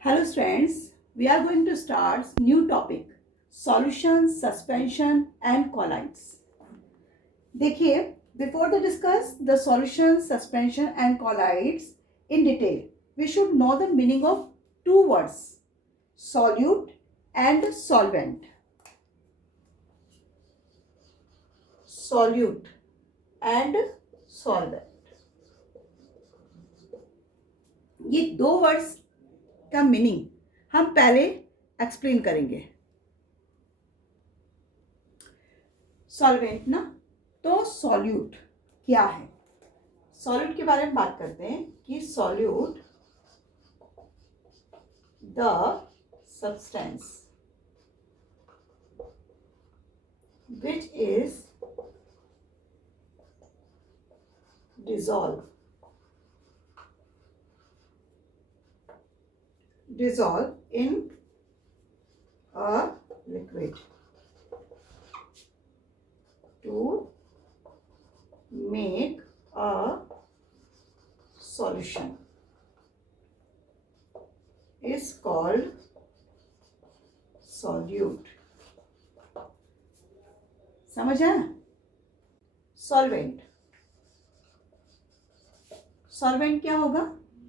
Hello students, we are going to start new topic solutions, suspension and colloids. देखिए before the discuss the solutions, suspension and colloids in detail, we should know the meaning of two words solute and solvent. Solute and solvent. ये दो words का meaning हम पहले explain करेंगे. Solvent ना, तो solute क्या है. सॉल्यूट के बारे में बात करते हैं कि solute the substance which is dissolve in a liquid to make a solution is called solute. समझ आया. सॉल्वेंट क्या होगा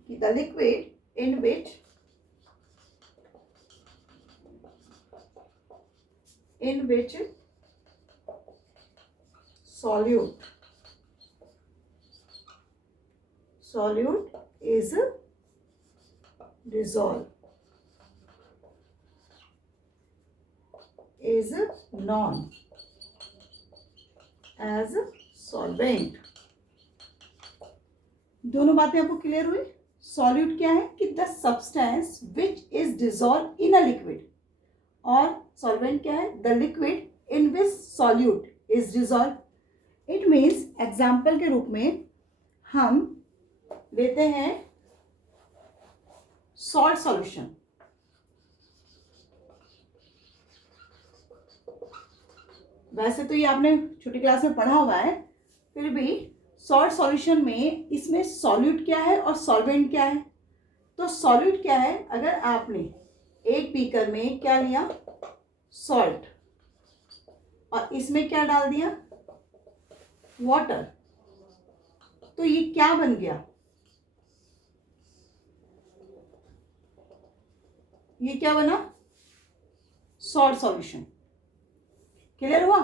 कि the liquid in which solute is dissolved is known as solvent. दोनों बातें आपको क्लियर हुई. सॉल्यूट क्या है कि the substance which is dissolve in a liquid, और सॉल्वेंट क्या है the liquid in which solute is dissolve. It means example के रूप में हम लेते हैं सॉल्ट सॉल्यूशन. वैसे तो ये आपने छोटी क्लास में पढ़ा हुआ है, फिर भी सॉल्ट सॉल्यूशन में इसमें सॉल्यूट क्या है और सॉल्वेंट क्या है. तो सॉल्यूट क्या है, अगर आपने एक बीकर में क्या लिया सॉल्ट और इसमें क्या डाल दिया वाटर, तो ये क्या बन गया, ये क्या बना सॉल्ट सॉल्यूशन. क्लियर हुआ.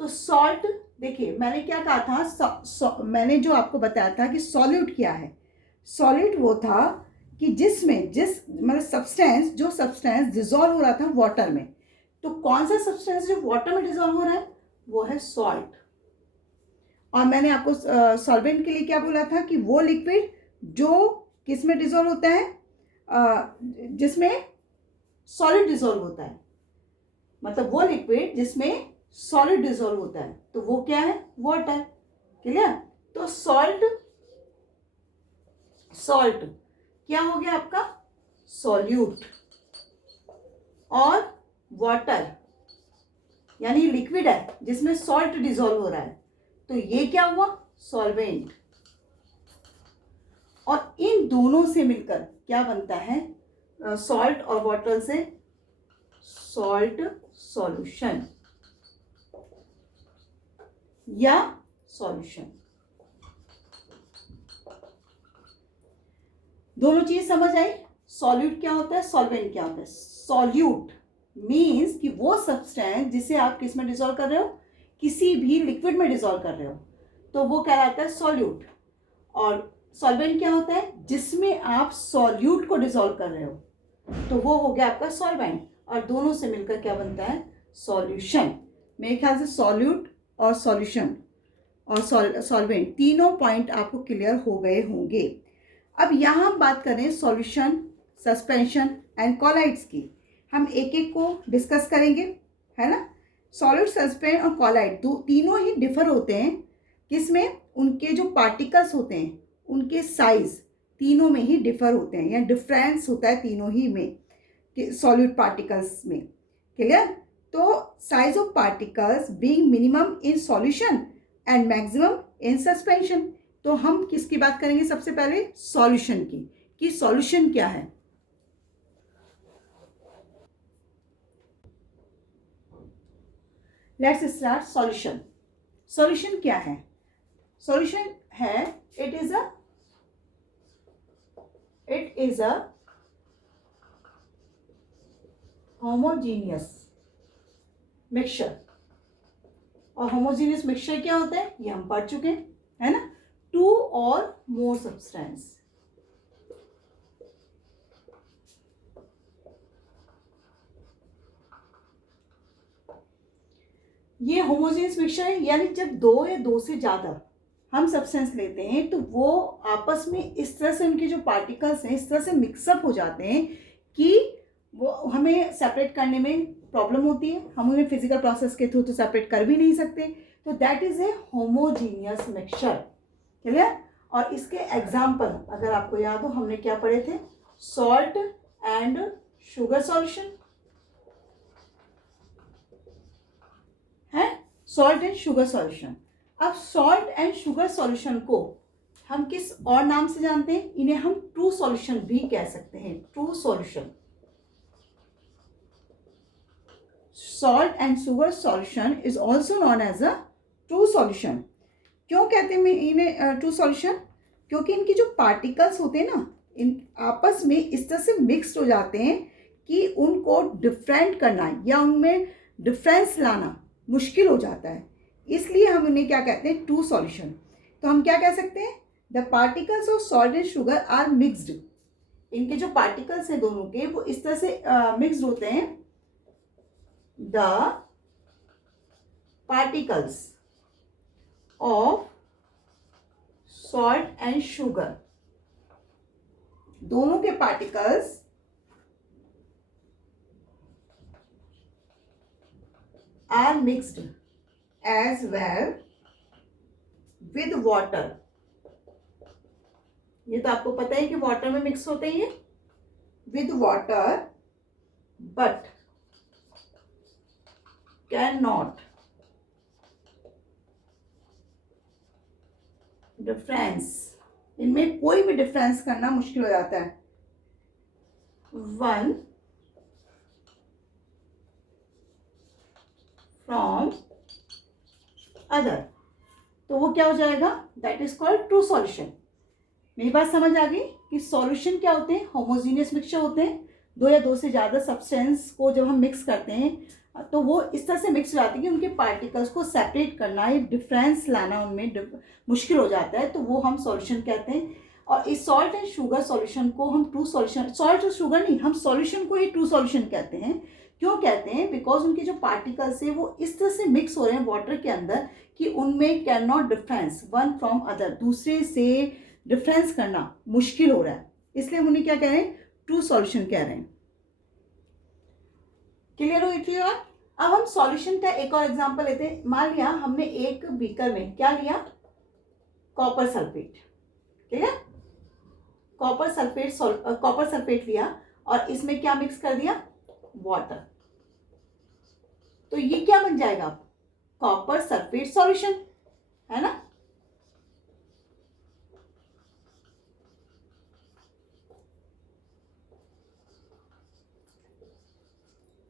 तो सॉल्ट देखिए मैंने क्या कहा था, मैंने जो आपको बताया था कि सॉल्यूट क्या है. सॉल्यूट वो था कि जिसमें मतलब जो सब्सटेंस डिसॉल्व हो रहा था वाटर में. तो कौन सा सब्सटेंस जो वाटर में डिसॉल्व हो रहा है वो है सॉल्ट. और मैंने आपको सॉल्वेंट के लिए क्या बोला था कि वो लिक्विड जो किस में डिसॉल्व होता है, जिसमें सॉलिड डिसॉल्व होता है, मतलब वो लिक्विड जिसमें सॉलिड डिसॉल्व होता है, तो वो क्या है वाटर. क्लियर. तो सॉल्ट क्या हो गया आपका सॉल्यूट, और वाटर यानी लिक्विड है जिसमें सॉल्ट डिसॉल्व हो रहा है, तो ये क्या हुआ सॉल्वेंट. और इन दोनों से मिलकर क्या बनता है सॉल्ट और वाटर से सॉल्ट सॉल्यूशन या सॉल्यूशन. दोनों चीज समझ आई. सॉल्यूट क्या होता है, सॉल्वेंट क्या होता है. सॉल्यूट मीन्स कि वो सब्सटेंस जिसे आप किस में डिसॉल्व कर रहे हो, किसी भी लिक्विड में डिसॉल्व कर रहे हो, तो वो कहलाता है सॉल्यूट. और सॉल्वेंट क्या होता है जिसमें आप सॉल्यूट को डिसॉल्व कर रहे हो, तो वो हो गया आपका सॉल्वेंट. और दोनों से मिलकर क्या बनता है सॉल्यूशन. मेरे ख्याल से सॉल्यूट और सॉल्यूशन और सॉल्वेंट तीनों पॉइंट आपको क्लियर हो गए होंगे. अब यहाँ हम बात करें सॉल्यूशन, सस्पेंशन एंड कॉलाइड्स की. हम एक एक को डिस्कस करेंगे, है ना. सॉल्यूट, सस्पेंड और कॉलाइड तीनों ही डिफर होते हैं. किसमें, उनके जो पार्टिकल्स होते हैं उनके साइज तीनों में ही डिफर होते हैं, या डिफरेंस होता है तीनों ही में सॉल्यूट पार्टिकल्स में. क्लियर. तो size of particles being minimum in solution and maximum in suspension. तो हम किसकी बात करेंगे सबसे पहले सॉल्यूशन की, कि सॉल्यूशन क्या है. Let's start solution. सॉल्यूशन क्या है? सॉल्यूशन है it is a homogeneous mixture. और होमोजीनियस मिक्सचर क्या होता है ये हम पढ़ चुके हैं, है ना. टू और मोर सब्सटेंस. ये होमोजेनियस मिक्सचर है, यानी जब दो या दो से ज़्यादा हम सब्सटेंस लेते हैं तो वो आपस में इस तरह से उनके जो पार्टिकल्स हैं इस तरह से मिक्सअप हो जाते हैं कि वो हमें सेपरेट करने में प्रॉब्लम होती है. हम उन्हें फिजिकल प्रोसेस के थ्रू तो सेपरेट कर भी नहीं सकते. तो that is a homogeneous mixture. Clear. और इसके एग्जाम्पल अगर आपको याद हो हमने क्या पढ़े थे? सॉल्ट एंड शुगर सॉल्यूशन है. Salt and sugar solution. अब सॉल्ट एंड शुगर सॉल्यूशन को हम किस और नाम से जानते हैं? इन्हें हम ट्रू सॉल्यूशन भी कह सकते हैं. True solution. Salt and sugar solution is also known as a true solution. क्यों कहते हैं इन्हें ट्रू सॉल्यूशन? क्योंकि इनकी जो पार्टिकल्स होते हैं ना इन आपस में इस तरह से मिक्स्ड हो जाते हैं कि उनको डिफरेंट करना या उनमें डिफरेंस लाना मुश्किल हो जाता है. इसलिए हम उन्हें क्या कहते हैं? True solution. तो हम क्या कह सकते हैं? The particles of salt and sugar are mixed. इनके जो पार्टिकल्स हैं दोनों के वो इस तरह से मिक्स्ड होते हैं. The particles of salt and sugar. दोनों के particles are mixed as well with water. ये तो आपको पता है कि वाटर में मिक्स होते हैं with water but cannot difference. इनमें कोई भी डिफरेंस करना मुश्किल हो जाता है. One from other. तो वो क्या हो जाएगा? That is called true solution. मेरी बात समझ आ गई कि सॉल्यूशन क्या होते हैं? होमोजीनियस मिक्सचर होते हैं. दो या दो से ज़्यादा सब्सटेंस को जब हम मिक्स करते हैं तो वो इस तरह से मिक्स हो जाते हैं कि उनके पार्टिकल्स को सेपरेट करना या डिफरेंस लाना उनमें मुश्किल हो जाता है. तो वो हम सॉल्यूशन कहते हैं. और इस सॉल्ट एंड शुगर सॉल्यूशन को हम ट्रू सॉल्यूशन, सॉल्ट और शुगर नहीं, हम सॉल्यूशन को ही ट्रू सॉल्यूशन कहते हैं. क्यों कहते हैं? बिकॉज उनके जो पार्टिकल्स है वो इस तरह से मिक्स हो रहे हैं वाटर के अंदर कि उनमें can not difference one from other. दूसरे से डिफरेंस करना मुश्किल हो रहा है. इसलिए हम उन्हें क्या कह रहे हैं? ट्रू सॉल्यूशन कह रहे हैं. क्लियर हुई थी बात? अब हम सॉल्यूशन का एक और एग्जांपल लेते हैं. मान लिया हमने एक बीकर में क्या लिया? Copper sulphate. ठीक है. कॉपर सल्फेट लिया और इसमें क्या मिक्स कर दिया? वाटर. तो ये क्या बन जाएगा? कॉपर सल्फेट सॉल्यूशन, है ना.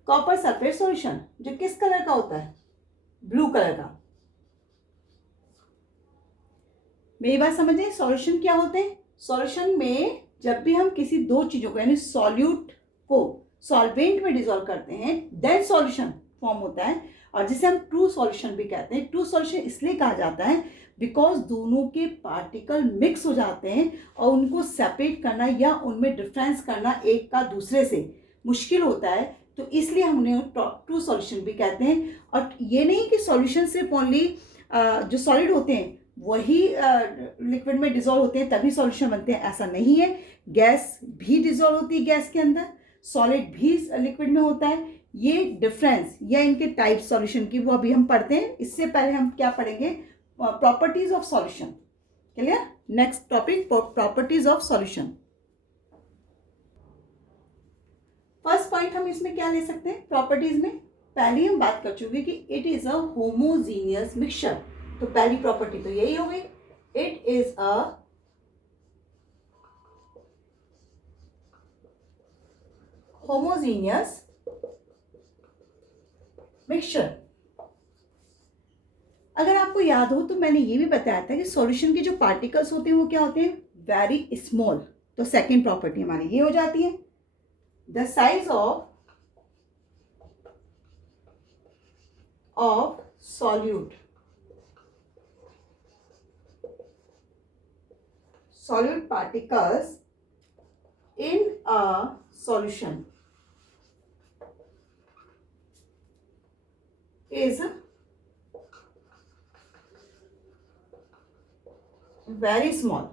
कॉपर सल्फेट सॉल्यूशन जो किस कलर का होता है? ब्लू कलर का. मेरी बात समझे? सॉल्यूशन क्या होते हैं? सॉल्यूशन में जब भी हम किसी दो चीजों को यानी सॉल्यूट को सॉल्वेंट में डिसॉल्व करते हैं देन सॉल्यूशन फॉर्म होता है. और जिसे हम ट्रू सॉल्यूशन भी कहते हैं. ट्रू सॉल्यूशन इसलिए कहा जाता है बिकॉज दोनों के पार्टिकल मिक्स हो जाते हैं और उनको सेपरेट करना या उनमें डिफरेंस करना एक का दूसरे से मुश्किल होता है. तो इसलिए हम उन्हें ट्रू सॉल्यूशन भी कहते हैं. और ये नहीं कि सॉल्यूशन सिर्फ ओनली जो सॉलिड होते हैं वही लिक्विड में डिसॉल्व होते हैं तभी सॉल्यूशन बनते हैं, ऐसा नहीं है. गैस भी डिसॉल्व होती है गैस के अंदर, सॉलिड भी लिक्विड में होता है. ये डिफरेंस या इनके टाइप सॉल्यूशन की वो अभी हम पढ़ते हैं. इससे पहले हम क्या पढ़ेंगे? Properties of solution. Clear. Next topic properties of solution. First point हम इसमें क्या ले सकते हैं? प्रॉपर्टीज में पहली हम बात कर चुके कि it is a homogeneous mixture. तो पहली प्रॉपर्टी तो यही हो गई. It is a homogeneous mixture. आपको याद हो तो मैंने ये भी बताया था कि सॉल्यूशन के जो पार्टिकल्स होते हैं वो क्या होते हैं, वेरी स्मॉल। तो सेकेंड प्रॉपर्टी हमारी ये हो जाती है, the size of solute particles in a solution is very small।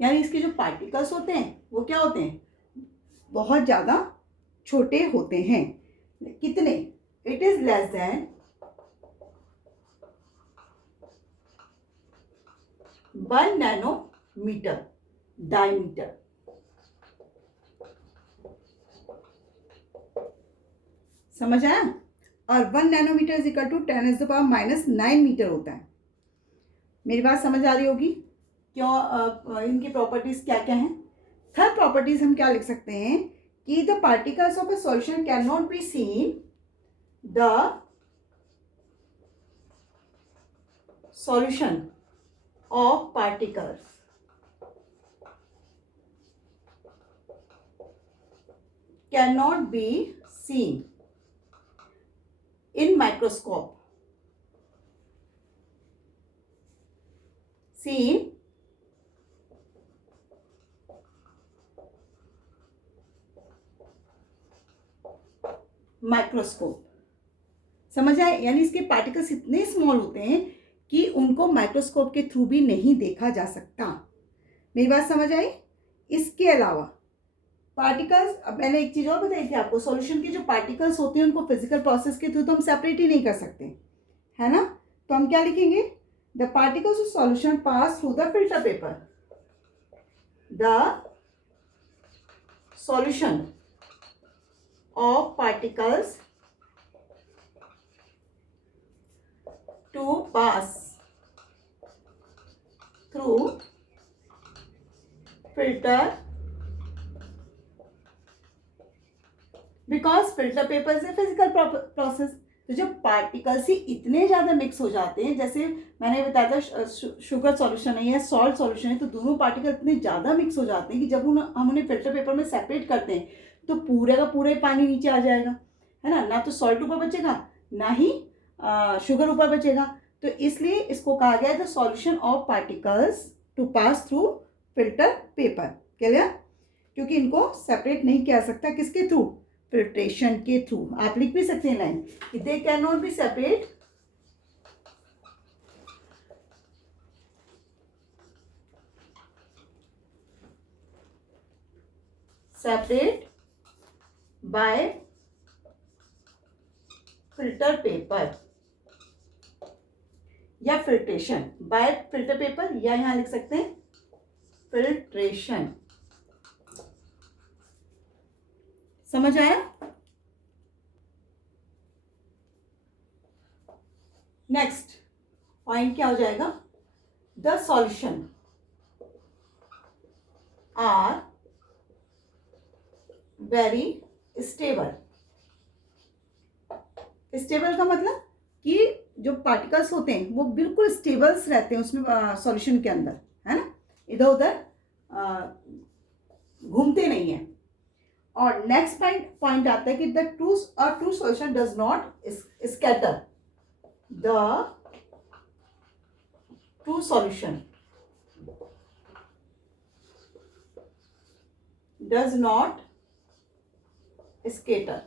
यानी इसके जो पार्टिकल्स होते हैं वो क्या होते हैं, बहुत ज़्यादा छोटे होते हैं। कितने, it is less than 1 nanometre diameter. समझ आया? और 1 nanometre is equal to 10⁻⁻⁹ metre होता है। मेरी बात समझ आ रही होगी? क्यों, इनकी प्रॉपर्टीज क्या क्या हैं? थर्ड प्रॉपर्टीज हम क्या लिख सकते हैं कि the particles of a solution can not be scene, the solution of particles cannot be seen in microscope, seen microscope. समझ आए? यानी इसके पार्टिकल्स इतने स्मॉल होते हैं कि उनको माइक्रोस्कोप के थ्रू भी नहीं देखा जा सकता। मेरी बात समझ आई? इसके अलावा पार्टिकल्स, अब मैंने एक चीज़ और बताई थी आपको, सॉल्यूशन के जो पार्टिकल्स होते हैं उनको फिजिकल प्रोसेस के थ्रू तो हम सेपरेट ही नहीं कर सकते, है ना? तो हम क्या लिखेंगे, the particles of solution pass through the filter paper, the solution of particles to pass through filter because filter paper is a physical process। तो जब पार्टिकल्स ही इतने ज़्यादा मिक्स हो जाते हैं, जैसे मैंने बताया था शुगर सॉल्यूशन है या सॉल्ट सॉल्यूशन है, तो दोनों पार्टिकल इतने ज़्यादा मिक्स हो जाते हैं कि जब हम उन्हें फिल्टर पेपर में सेपरेट करते हैं तो पूरे का पूरा ही पानी नीचे आ जाएगा, है ना? ना तो सॉल्ट ऊपर बचेगा, ना ही शुगर ऊपर बचेगा। तो इसलिए इसको कहा गया है the solution of particles to pass through filter paper. Clear? क्योंकि इनको सेपरेट नहीं किया सकता, किसके थ्रू, फिल्ट्रेशन के थ्रू। आप लिख भी सकते हैं लाइन कि they can not B separate by filter paper या फिल्ट्रेशन बाय फिल्टर पेपर, या यहां लिख सकते हैं फिल्ट्रेशन। समझ आया? नेक्स्ट पॉइंट क्या हो जाएगा, the solution are very stable. Stable का मतलब कि जो पार्टिकल्स होते हैं वो बिल्कुल स्टेबल्स रहते हैं उसमें, सॉल्यूशन के अंदर, है ना? इधर उधर घूमते नहीं है। और नेक्स्ट पॉइंट आता है कि the true solution does not scatter, the true solution does not scatter.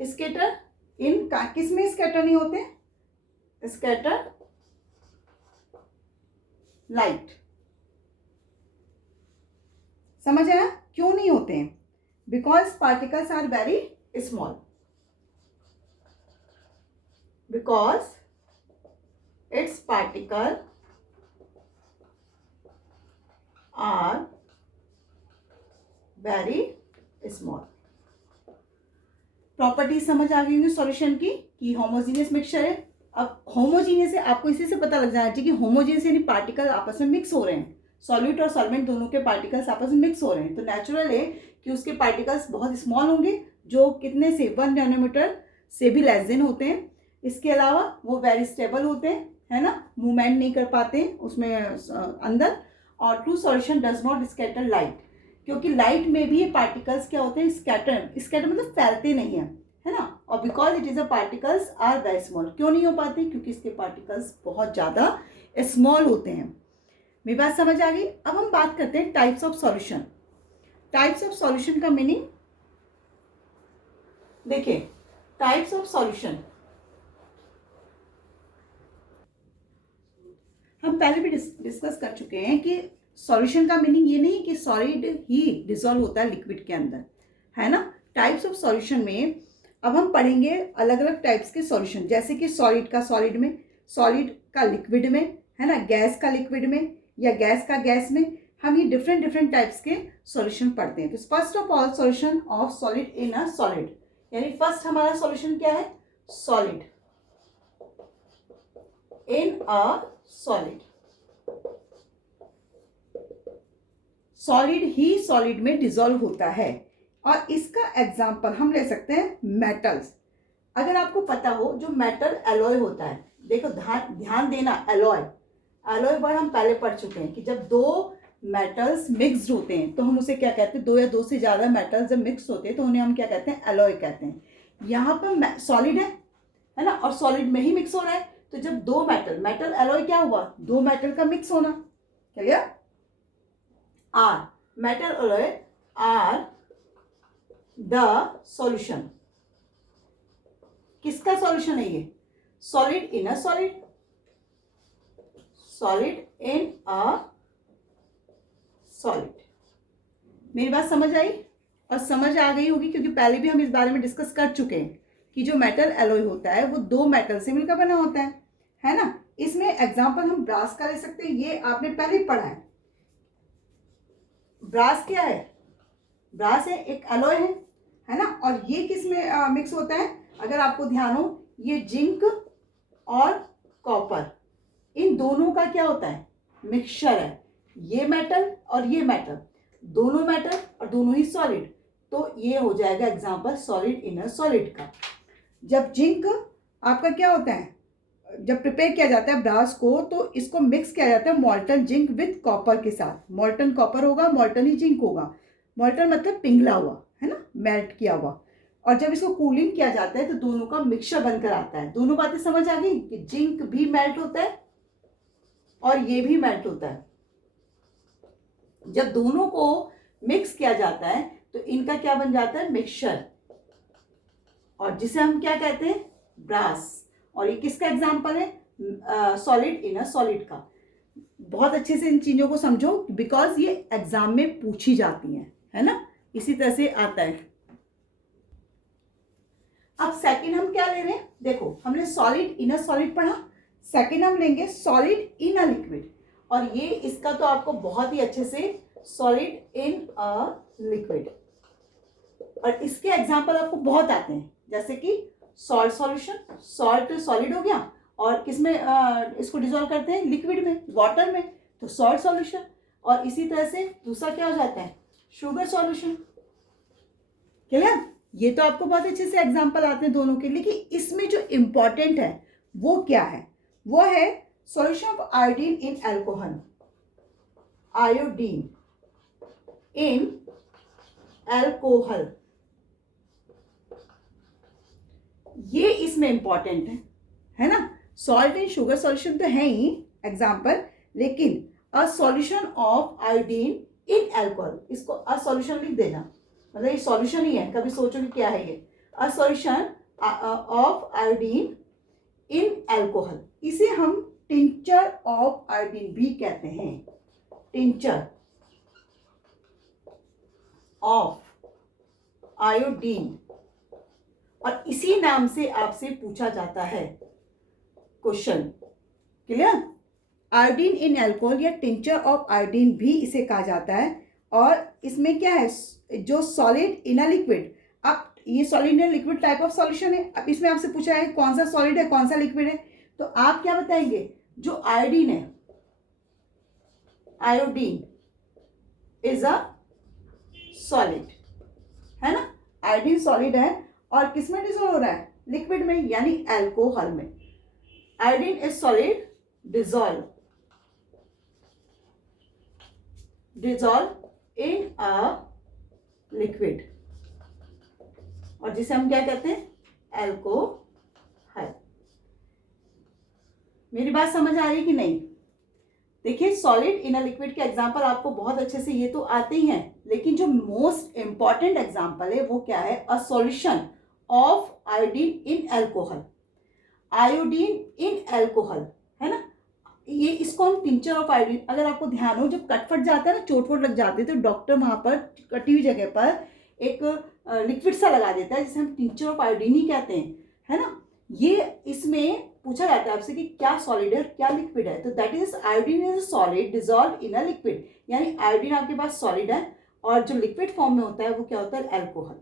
Scatter in किस में स्कैटर नहीं होते, स्कैटर लाइट। समझ आया? क्यों नहीं होते हैं? Because particles are very small, because it's particle are very small. Properties समझ आ गई होंगी सॉल्यूशन की कि होमोजीनियस मिक्सचर है। अब होमोजीनियस है, आपको इसी से पता लग जाना चाहिए कि होमोजीनियस यानी पार्टिकल आपस में मिक्स हो रहे हैं, सॉल्यूट और सॉल्वेंट दोनों के पार्टिकल्स आपस में मिक्स हो रहे हैं। तो नेचुरल है कि उसके पार्टिकल्स बहुत स्मॉल होंगे, जो कितने से 1 नैनोमीटर से भी लेस देन होते हैं। इसके अलावा वो वेरी स्टेबल होते हैं, है ना, मूवमेंट नहीं कर पाते उसमें अंदर। और true solution does not scatter light, क्योंकि लाइट में भी ये पार्टिकल्स क्या होते हैं, स्कैटर, स्कैटर मतलब फैलते नहीं हैं, है ना। और because it is a particles are very small, क्यों नहीं हो पाते, क्योंकि इसके पार्टिकल्स बहुत ज़्यादा स्मॉल होते हैं। मेरी बात समझ आ गई। अब हम बात करते हैं types of solution. Types of solution का मीनिंग देखिए, टाइप्स ऑफ सॉल्यूशन हम पहले भी डिस्कस कर चुके हैं कि सॉल्यूशन का मीनिंग ये नहीं कि सॉलिड ही डिसॉल्व होता है लिक्विड के अंदर, है ना। टाइप्स ऑफ सॉल्यूशन में अब हम पढ़ेंगे अलग अलग टाइप्स के सॉल्यूशन, जैसे कि सॉलिड का सॉलिड में, सॉलिड का लिक्विड में, है ना, गैस का लिक्विड में, या गैस का गैस में। हम ये डिफरेंट डिफरेंट टाइप्स के सॉल्यूशन पढ़ते हैं। तो first of all solution of solid in a solid, यानी फर्स्ट हमारा सॉल्यूशन क्या है, solid in a solid. Solid he solid में डिसॉल्व होता है। और इसका एग्जांपल हम ले सकते हैं मेटल्स। अगर आपको पता हो जो मेटल एलॉय होता है, देखो ध्यान देना, एलॉय, एलॉय वर्ड हम पहले पढ़ चुके हैं कि जब दो मेटल्स मिक्स्ड होते हैं तो हम उसे क्या कहते हैं, दो या दो से ज़्यादा मेटल्स जब मिक्स होते हैं तो उन्हें हम क्या कहते हैं, एलॉय कहते हैं। यहाँ पर सॉलिड है ना, और सॉलिड में ही मिक्स हो रहा है, तो जब दो मेटल एलॉय क्या हुआ, दो मेटल का मिक्स होना, clear. Are metal alloy are the solution. किसका सॉल्यूशन है ये, solid in a solid, solid in a solid. मेरी बात समझ आई, और समझ आ गई होगी क्योंकि पहले भी हम इस बारे में डिस्कस कर चुके हैं कि जो मेटल एलॉय होता है वो दो मेटल से मिलकर बना होता है ना। इसमें एग्जांपल हम ब्रास का ले सकते हैं, ये आपने पहले पढ़ा है। ब्रास क्या है, ब्रास है एक एलॉय है ना। और ये किस में मिक्स होता है, अगर आपको ध्यान हो, ये जिंक और कॉपर, इन दोनों का क्या होता है, मिक्सचर है। ये मेटल और ये मेटल, दोनों मेटल और दोनों ही सॉलिड, तो ये हो जाएगा example solid in a solid का। जब जिंक आपका क्या होता है, जब प्रिपेयर किया जाता है ब्रास को, तो इसको मिक्स किया जाता है मॉल्टन जिंक विद कॉपर के साथ। मॉल्टन कॉपर होगा, मॉल्टन ही जिंक होगा। मॉल्टन मतलब पिघला हुआ, है ना, मेल्ट किया हुआ। और जब इसको कूलिंग किया जाता है तो दोनों का मिक्सचर बनकर आता है। दोनों बातें समझ आ गई कि जिंक भी मेल्ट होता है और ये भी मेल्ट होता है। जब दोनों को मिक्स किया जाता है तो इनका क्या बन जाता है, मिक्सचर, और जिसे हम क्या कहते हैं, ब्रास। और ये किसका एग्जांपल है, सॉलिड इन अ सॉलिड का। बहुत अच्छे से इन चीजों को समझो बिकॉज ये एग्जाम में पूछी जाती हैं, है ना, इसी तरह से आता है। अब सेकंड हम क्या ले रहे हैं, देखो हमने सॉलिड इन अ सॉलिड पढ़ा, सेकंड हम लेंगे सॉलिड इन अ लिक्विड। और ये इसका तो आपको बहुत ही अच्छे से, सॉलिड इन अ लिक्विड। और इसके एग्जांपल आपको बहुत आते हैं, जैसे कि सॉल्ट सॉल्यूशन, सॉल्ट सॉलिड हो गया, और किसमें इसको डिसॉल्व करते हैं, लिक्विड में, वाटर में, तो सॉल्ट सॉल्यूशन। और इसी तरह से दूसरा क्या हो जाता है, शुगर सॉल्यूशन, क्लियर। ये तो आपको बहुत अच्छे से एग्जांपल आते हैं दोनों के, लेकिन इसमें जो इंपॉर्टेंट है वो क्या है, वो है solution of iodine in alcohol, iodine in alcohol, ये इसमें इंपॉर्टेंट है ना। सॉल्ट एंड शुगर सॉल्यूशन तो है ही एग्जांपल, लेकिन अ solution of iodine in alcohol, इसको अ सॉल्यूशन लिख देना, मतलब ये सॉल्यूशन ही है, कभी सोचो कि क्या है ये, अ solution of iodine in alcohol. इसे हम टिंचर ऑफ आयोडीन भी कहते हैं, टिंचर ऑफ आयोडीन। और इसी नाम से आपसे पूछा जाता है क्वेश्चन, क्लियर। आयोडीन इन अल्कोहल या टिंचर ऑफ आयोडीन भी इसे कहा जाता है। और इसमें क्या है, जो सॉलिड इन अ लिक्विड, अब ये solid in liquid type of solution है। अब इसमें आपसे पूछा है कौन सा सॉलिड है कौन सा लिक्विड है, तो आप क्या बताएंगे, जो आयोडीन है, आयोडीन इज अ सॉलिड, है ना, आयोडीन सॉलिड है और किसमें डिसॉल्व हो रहा है, लिक्विड में यानी एल्कोहल में। Iodine is solid, dissolve in a liquid, और जिसे हम क्या कहते हैं, एल्कोहल। मेरी बात समझ आ रही कि नहीं? देखिए, सॉलिड इन अ लिक्विड के एग्जांपल आपको बहुत अच्छे से ये तो आते ही हैं, लेकिन जो मोस्ट इंपॉर्टेंट एग्जांपल है वो क्या है, a solution of iodine in alcohol. Iodine in alcohol है ना, ये इसको हम टिंचर ऑफ आयोडीन, अगर आपको ध्यान हो जब कट फट जाता है ना, चोट वोट लग जाती है, तो डॉक्टर वहां पर कटी हुई जगह पर एक लिक्विड सा लगा देता है जिसे हम टिंचर ऑफ आयोडीन ही कहते हैं, है ना। ये इसमें पूछा जाता है आपसे कि क्या सॉलिड है क्या लिक्विड है, तो that is iodine is solid dissolve in a liquid, यानी आयोडीन आपके पास सॉलिड है और जो लिक्विड फॉर्म में होता है वो क्या होता है, एल्कोहल।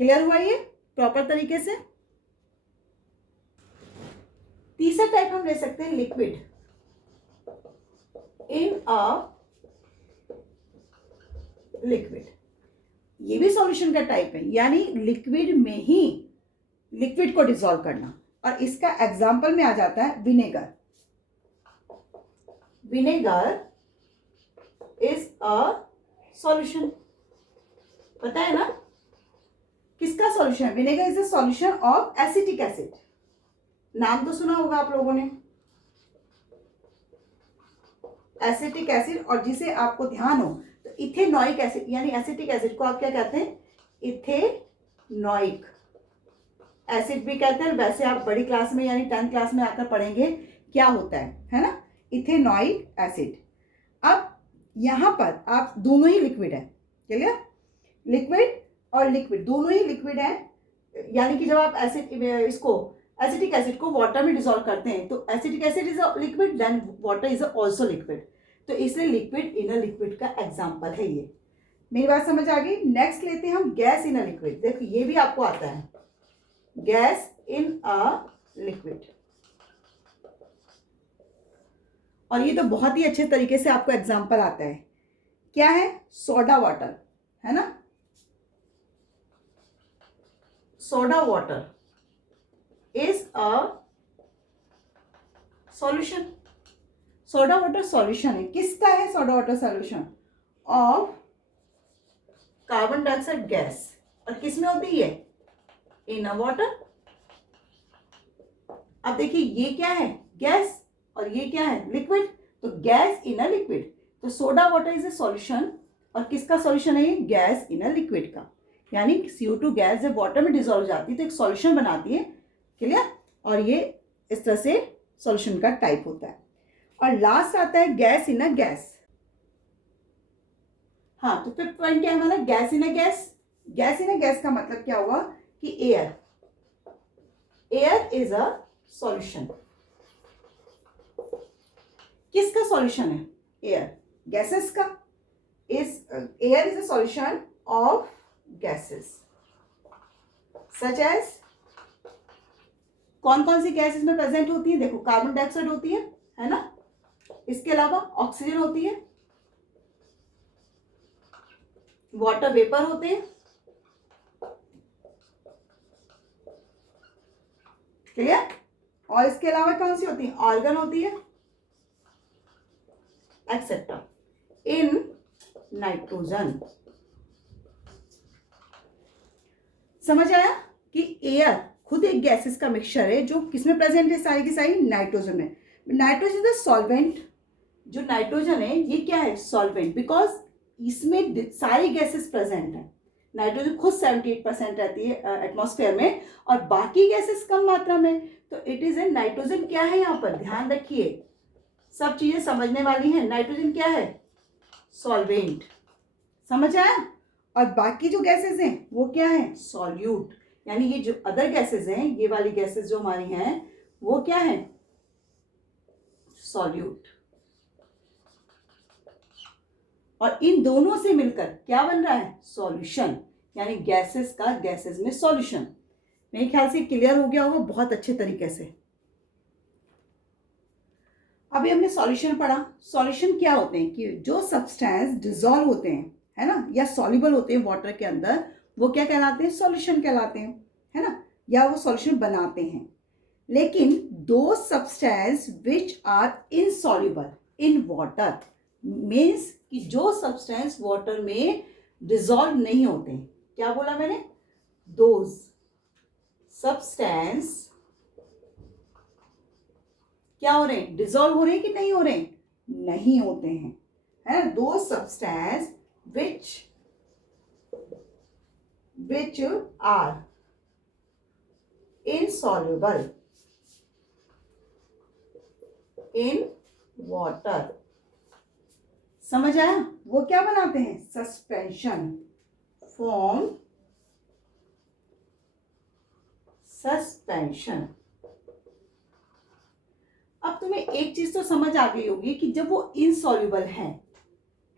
क्लियर हुआ ये प्रॉपर तरीके से? तीसरा टाइप हम ले सकते हैं लिक्विड इन अ लिक्विड। ये भी सॉल्यूशन का टाइप है, यानी लिक्विड में ही लिक्विड को डिसॉल्व करना, और इसका एग्जांपल में आ जाता है vinegar. Vinegar is a solution, पता है ना किसका सॉल्यूशन है? Vinegar is a solution of acetic acid. नाम तो सुना होगा आप लोगों ने, एसिटिक एसिड, और जिसे आपको ध्यान हो तो इथेनॉइक एसिड, यानी एसिटिक एसिड को आप क्या कहते हैं, इथेनॉइक एसिड भी कहते हैं। वैसे आप बड़ी क्लास में यानी 10th क्लास में आकर पढ़ेंगे क्या होता है ना, इथेनॉइक एसिड। अब यहां पर आप दोनों ही लिक्विड है, क्लियर, लिक्विड और लिक्विड दोनों ही लिक्विड है, यानी कि जब आप एसिटिक एसिड को वाटर में डिसॉल्व करते हैं तो acetic acid is a liquid, then water is also liquid, तो इसलिए लिक्विड इन अ लिक्विड का एग्जांपल है ये। मेरी बात समझ आ गई? नेक्स्ट लेते हैं हम गैस इन अ लिक्विड। देखो ये भी आपको आता है, गैस इन अ लिक्विड, और ये तो बहुत ही अच्छे तरीके से आपको एग्जांपल आता है। क्या है? सोडा वाटर, है ना, soda water is a solution. Soda water solution है, किसका है soda water solution? Of carbon dioxide gas, और किस में होती है, इन अ वाटर। अब देखिए ये क्या है, गैस, और ये क्या है, लिक्विड, तो गैस इन अ लिक्विड, तो soda water is a solution, और किसका सॉल्यूशन है ये, गैस इन अ लिक्विड का, यानी CO2 गैस जब वाटर में डिसॉल्व जाती है तो एक सॉल्यूशन बनाती है, क्लियर, और ये इस तरह से सॉल्यूशन का टाइप होता है। और लास्ट आता है गैस इन अ गैस। हाँ, तो फिफ्थ पॉइंट क्या है हमारा, gas in a gas. Gas in a gas का मतलब क्या हुआ कि air, air is a solution. किसका सॉल्यूशन है, एयर, गैसेस का। Air is a solution of gases such as, कौन कौन सी गैस इसमें प्रेजेंट होती है, देखो कार्बन डाइऑक्साइड होती है ना, इसके अलावा ऑक्सीजन होती है, वाटर वेपर होते हैं, क्लियर, और इसके अलावा कौन सी होती है, ऑर्गन होती है, एक्सेट्रा। इन नाइट्रोजन, समझ आया कि एयर खुद एक गैसेस का मिक्सचर है जो किसमें प्रेजेंट है, सारी की सारी नाइट्रोजन में। नाइट्रोजन इज द सॉल्वेंट, जो नाइट्रोजन है ये क्या है, सॉल्वेंट, बिकॉज इसमें सारी गैसेस प्रेजेंट है। नाइट्रोजन खुद 78% रहती है एटमॉस्फेयर में, और बाकी गैसेस कम मात्रा में, तो इट इज ए नाइट्रोजन क्या है, यहाँ पर ध्यान रखिए, सब चीजें समझने वाली हैं। नाइट्रोजन क्या है, सॉल्वेंट, समझ आया, और बाकी जो गैसेस हैं वो क्या है, सॉल्यूट, यानी ये जो अदर गैसेस हैं, ये वाली गैसेस जो हमारी हैं वो क्या है, सॉल्यूट, और इन दोनों से मिलकर क्या बन रहा है, सॉल्यूशन, यानी गैसेस का गैसेस में सॉल्यूशन। मेरे ख्याल से क्लियर हो गया होगा बहुत अच्छे तरीके से। अभी हमने सॉल्यूशन पढ़ा। सॉल्यूशन क्या होते हैं कि जो सब्सटेंस डिसॉल्व होते हैं, है ना, या सॉल्युबल होते हैं वाटर के अंदर, वो क्या कहलाते हैं, सॉल्यूशन कहलाते हैं, है ना। या वो सॉल्यूशन बनाते हैं। लेकिन दो substance which are insoluble in water means कि जो सब्सटेंस वाटर में डिसॉल्व नहीं होते, क्या बोला मैंने, दोज सब्सटेंस क्या हो रहे हैं, डिसॉल्व हो रहे हैं कि नहीं हो रहे हैं, नहीं होते हैं, है, दो substance which are insoluble in water। समझ आया, वो क्या बनाते हैं, सस्पेंशन, फॉर्म सस्पेंशन। अब तुम्हें एक चीज तो समझ आ गई होगी कि जब वो इनसॉल्युबल है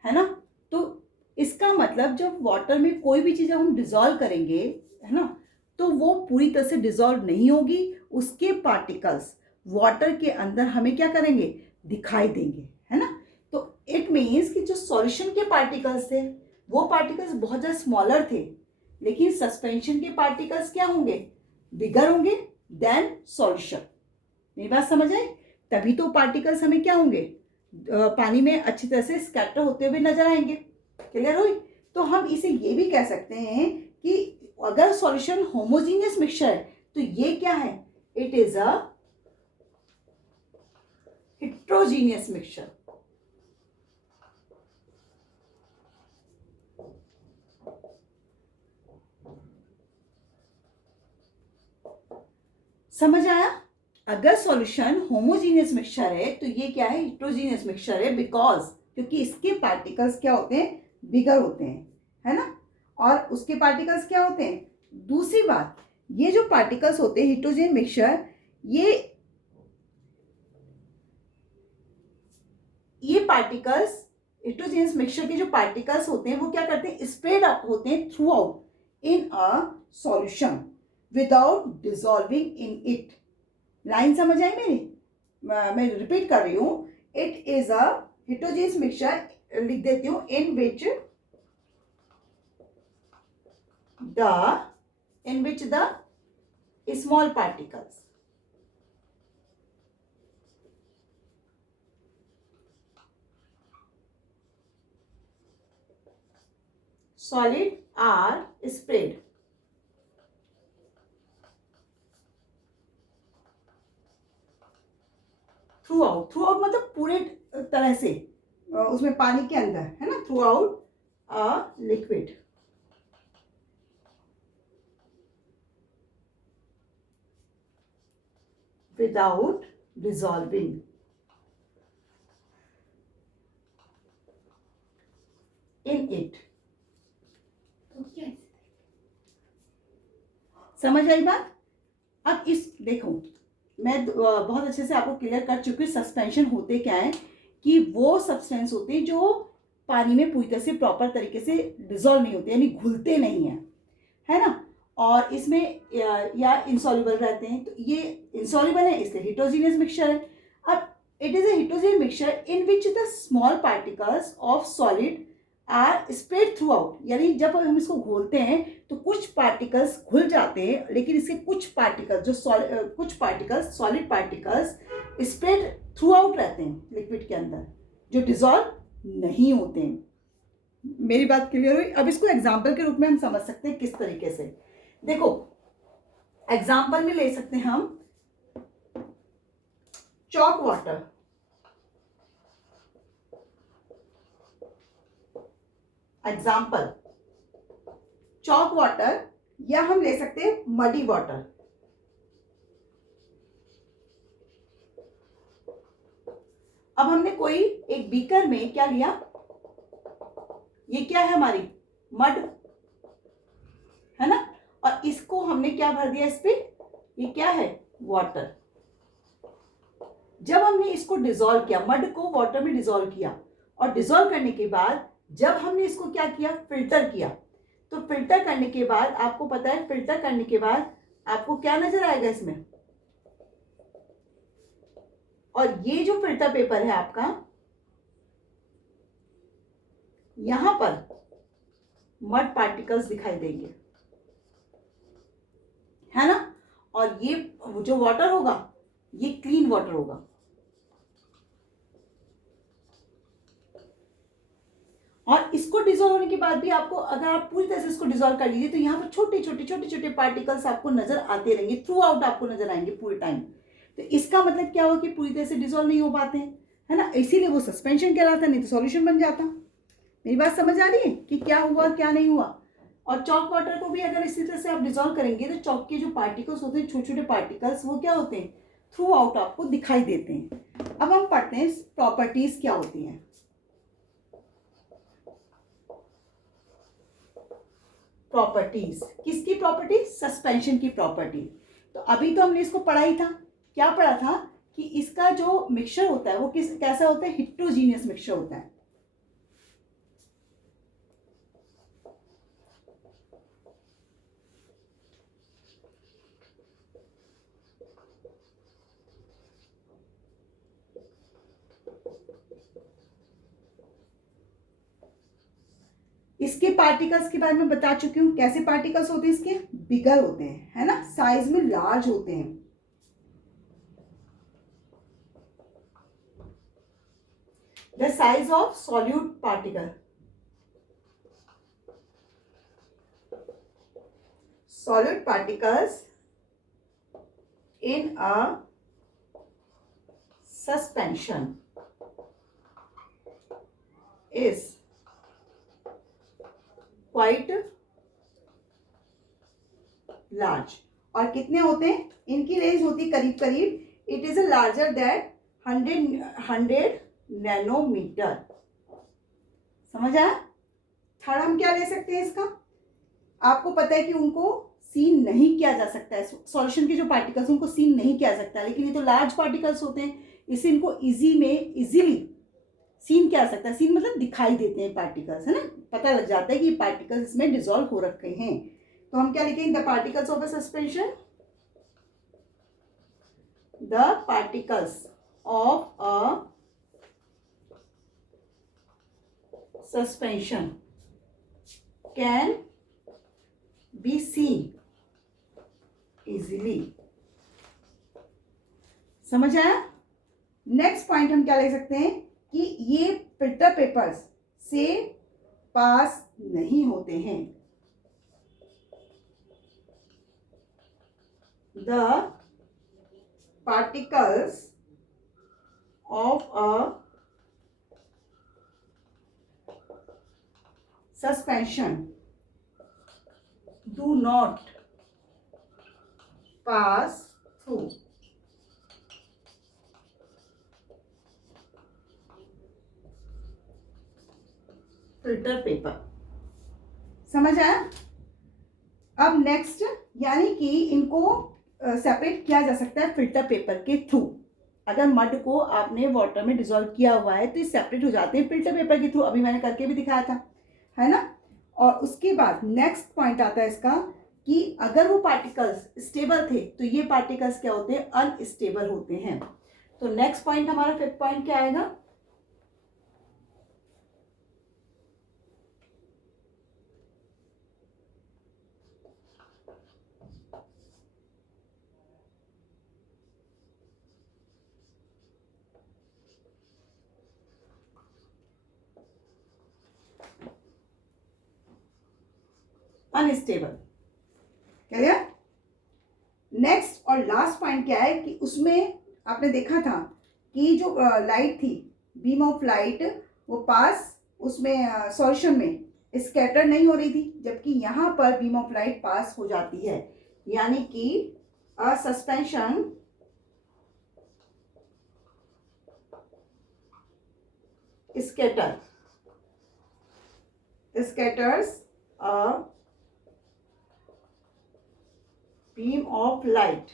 ना, तो इसका मतलब जब वाटर में कोई भी चीज हम डिसॉल्व करेंगे, है ना, तो वो पूरी तरह से डिसॉल्व नहीं होगी, उसके पार्टिकल्स वाटर के अंदर हमें क्या करेंगे, दिखाई देंगे, है ना। तो इट मीन्स कि जो सॉल्यूशन के पार्टिकल्स थे वो पार्टिकल्स बहुत ज़्यादा स्मॉलर थे, लेकिन सस्पेंशन के पार्टिकल्स क्या होंगे, बिगर होंगे देन सॉल्यूशन। मेरी बात समझ आई, तभी तो पार्टिकल्स हमें क्या होंगे, पानी में अच्छी तरह से स्कैटर होते हुए नजर आएंगे। क्लियर हुई। तो हम इसे ये भी कह सकते हैं कि अगर सॉल्यूशन होमोजीनियस मिक्सचर है तो ये क्या है, it is a heterogeneous mixture. समझ आया, अगर सॉल्यूशन होमोजीनियस मिक्सचर है तो ये क्या है, हेट्रोजीनियस मिक्सचर है, बिकॉज क्योंकि इसके पार्टिकल्स क्या होते हैं, बिगर होते हैं, है ना, और उसके पार्टिकल्स क्या होते हैं। दूसरी बात, ये जो पार्टिकल्स होते हैं हेट्रोजीनियस मिक्सचर, ये पार्टिकल्स हेट्रोजीनियस मिक्सचर के जो पार्टिकल्स होते हैं वो क्या करते हैं, स्प्रेड होते हैं throughout in a solution without dissolving in it. Line समझ आई मेरी, मैं रिपीट कर रही हूं, it is a heterogeneous mixture, लिख देती हूं, in which the small particles solid are spread throughout मतलब पूरे तरह से उसमें पानी के अंदर, है ना, through out a liquid without dissolving in it. समझ आई बात। अब इस देखो, मैं बहुत अच्छे से आपको क्लियर कर चुकी हूँ सस्पेंशन होते क्या है, कि वो सब्सटेंस होते हैं जो पानी में पूरी तरह से प्रॉपर तरीके से डिसॉल्व नहीं होते, यानी घुलते नहीं हैं, है ना, और इसमें या इंसॉल्युबल रहते हैं, तो ये इंसॉल्युबल है इसलिए हेट्रोजीनियस मिक्सचर है। अब it is a heterogeneous mixture in which the small particles of solid are spread throughout, यानी जब हम इसको घोलते हैं तो कुछ पार्टिकल्स घुल जाते हैं, लेकिन इसके कुछ पार्टिकल्स कुछ particles solid particles spread through out रहते हैं लिक्विड के अंदर, जो डिसॉल्व नहीं होते हैं। मेरी बात क्लियर हुई। अब इसको एग्जाम्पल के रूप में हम समझ सकते हैं किस तरीके से, देखो एग्जाम्पल में ले सकते हैं हम chalk water, example chalk water, या हम ले सकते हैं मडी वाटर। अब हमने कोई एक बीकर में क्या लिया, ये क्या है हमारी मड, है ना, और इसको हमने क्या भर दिया इस पे, ये क्या है वाटर। जब हमने इसको डिसॉल्व किया, मड को वाटर में डिसॉल्व किया, और डिसॉल्व करने के बाद जब हमने इसको क्या किया, फिल्टर किया, तो फिल्टर करने के बाद आपको पता है, फिल्टर करने के बाद आपको क्या नजर आएगा इसमें, और ये जो फिल्टर पेपर है आपका, यहां पर मड पार्टिकल्स दिखाई देंगे, है ना, और ये जो वाटर होगा ये क्लीन वाटर होगा। और इसको डिजोल्व होने के बाद भी आपको, अगर आप पूरी तरह से इसको डिजोल्व कर लीजिए तो यहाँ पर छोटे छोटे पार्टिकल्स आपको नजर आते रहेंगे, थ्रू आउट आपको नजर आएंगे पूरे टाइम। तो इसका मतलब क्या हुआ कि पूरी तरह से डिजोल्व नहीं हो पाते हैं, है ना, इसीलिए वो सस्पेंशन कहलाता, नहीं तो सॉल्यूशन बन जाता। मेरी बात समझ आ रही है कि क्या हुआ क्या नहीं हुआ। और चॉक वाटर को भी अगर इसी तरह से आप डिजोल्व करेंगे तो चॉक के जो पार्टिकल्स होते हैं, छोटे छोटे पार्टिकल्स, वो क्या होते हैं, थ्रू आउट आपको दिखाई देते हैं। अब हम पढ़ते हैं प्रॉपर्टीज क्या होती हैं। प्रॉपर्टीज किसकी प्रॉपर्टी, सस्पेंशन की प्रॉपर्टी। तो अभी तो हमने इसको पढ़ा ही था, क्या पढ़ा था कि इसका जो मिक्सचर होता है वो कैसा होता है, हिट्रोजीनियस मिक्सचर होता है। इसके पार्टिकल्स के बारे में बता चुकी हूं, कैसे पार्टिकल्स होते हैं इसके, बिगर होते हैं, है ना, साइज में लार्ज होते हैं। The size of solute particle, solute particles in a suspension is quite large। और कितने होते हैं, इनकी रेंज होती करीब करीब, it is larger that 100 nanometre. समझ आया। थर्ड हम क्या ले सकते हैं इसका, आपको पता है कि उनको सीन नहीं किया जा सकता है, सॉल्यूशन के जो पार्टिकल्स उनको सीन नहीं किया जा सकता, लेकिन ये तो लार्ज पार्टिकल्स होते हैं, इससे इनको इजीली सीन किया जा सकता है। सीन मतलब दिखाई देते हैं पार्टिकल्स, है ना, पता लग जाता है कि ये पार्टिकल्स इसमें डिसॉल्व हो रखे हैं। तो हम क्या लिखेंगे, the particles of a suspension, the particles of a suspension can be seen easily. समझ आया। नेक्स्ट पॉइंट हम क्या ले सकते हैं कि ये फिल्टर पेपर्स से पास नहीं होते हैं। The particles of a suspension do not pass through filter paper. समझ आया। अब नेक्स्ट, यानी कि इनको सेपरेट किया जा सकता है फिल्टर पेपर के थ्रू। अगर मड को आपने वाटर में डिसॉल्व किया हुआ है तो ये सेपरेट हो जाते हैं फिल्टर पेपर के थ्रू, अभी मैंने करके भी दिखाया था, है ना। और उसके बाद नेक्स्ट पॉइंट आता है इसका कि अगर वो पार्टिकल्स स्टेबल थे तो ये पार्टिकल्स क्या होते हैं, अनस्टेबल होते हैं। तो नेक्स्ट पॉइंट हमारा फिफ्थ पॉइंट क्या आएगा, अनस्टेबल। क्लियर। नेक्स्ट और लास्ट पॉइंट क्या है कि उसमें आपने देखा था कि जो लाइट थी, बीम ऑफ लाइट, वो पास उसमें सॉल्यूशन में स्कैटर नहीं हो रही थी, जबकि यहाँ पर बीम ऑफ लाइट पास हो जाती है। यानी कि a suspension scatters a beam of light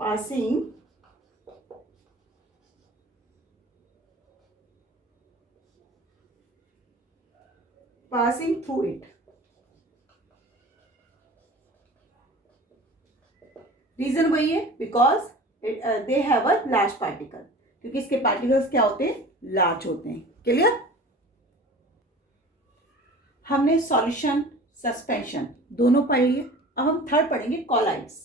passing through it। Reason वही है, because they have a large particle, क्योंकि इसके पार्टिकल्स क्या होते हैं, लार्ज होते हैं। क्लियर। हमने सॉल्यूशन सस्पेंशन दोनों पढ़ लिए, अब हम थर्ड पढ़ेंगे कॉलाइड्स।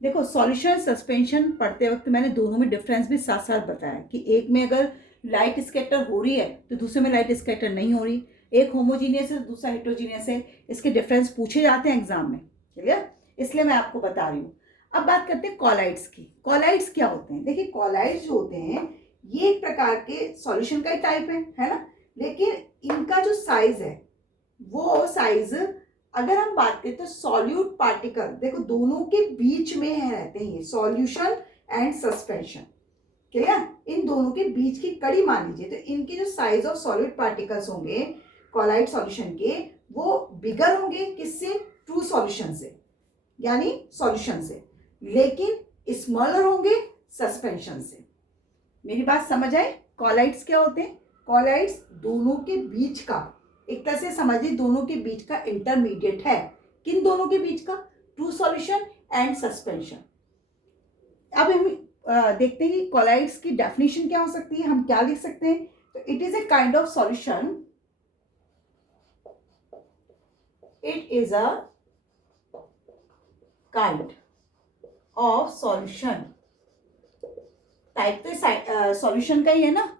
देखो सॉल्यूशन सस्पेंशन पढ़ते वक्त मैंने दोनों में डिफरेंस भी साथ साथ बताया कि एक में अगर लाइट स्कैटर हो रही है तो दूसरे में लाइट स्कैटर नहीं हो रही, एक होमोजीनियस है दूसरा हेट्रोजीनियस है, इसके डिफरेंस पूछे जाते हैं एग्जाम में, क्लियर, इसलिए मैं आपको बता रही हूँ। अब बात करते हैं कॉलाइड्स की। कॉलाइड्स क्या होते हैं? देखिए कॉलाइड्स जो होते हैं ये एक प्रकार के सॉल्यूशन का ही टाइप है ना, लेकिन इनका जो साइज है वो साइज, अगर हम बात करें तो सॉल्यूट पार्टिकल, देखो दोनों के बीच में है रहते हैं ये सॉल्यूशन एंड सस्पेंशन, क्लियर, इन दोनों के बीच की कड़ी मान लीजिए, तो इनके जो साइज ऑफ सॉल्यूट पार्टिकल्स होंगे कॉलाइड सॉल्यूशन के वो बिगर होंगे किससे? ट्रू सॉल्यूशन से, यानी सॉल्यूशन से, लेकिन स्मॉलर होंगे सस्पेंशन से। मेरी बात समझ आए? कॉलाइड्स क्या होते हैं? कॉलाइड्स दोनों के बीच का, एक तरह से समझिए दोनों के बीच का इंटरमीडिएट है। किन दोनों के बीच का? True solution and suspension. अब हम देखते हैं कि कॉलाइड्स की डेफिनेशन क्या हो सकती है, हम क्या लिख सकते हैं। तो it is a kind of solution, it is a kind of solution, type तो सॉल्यूशन का ही है ना,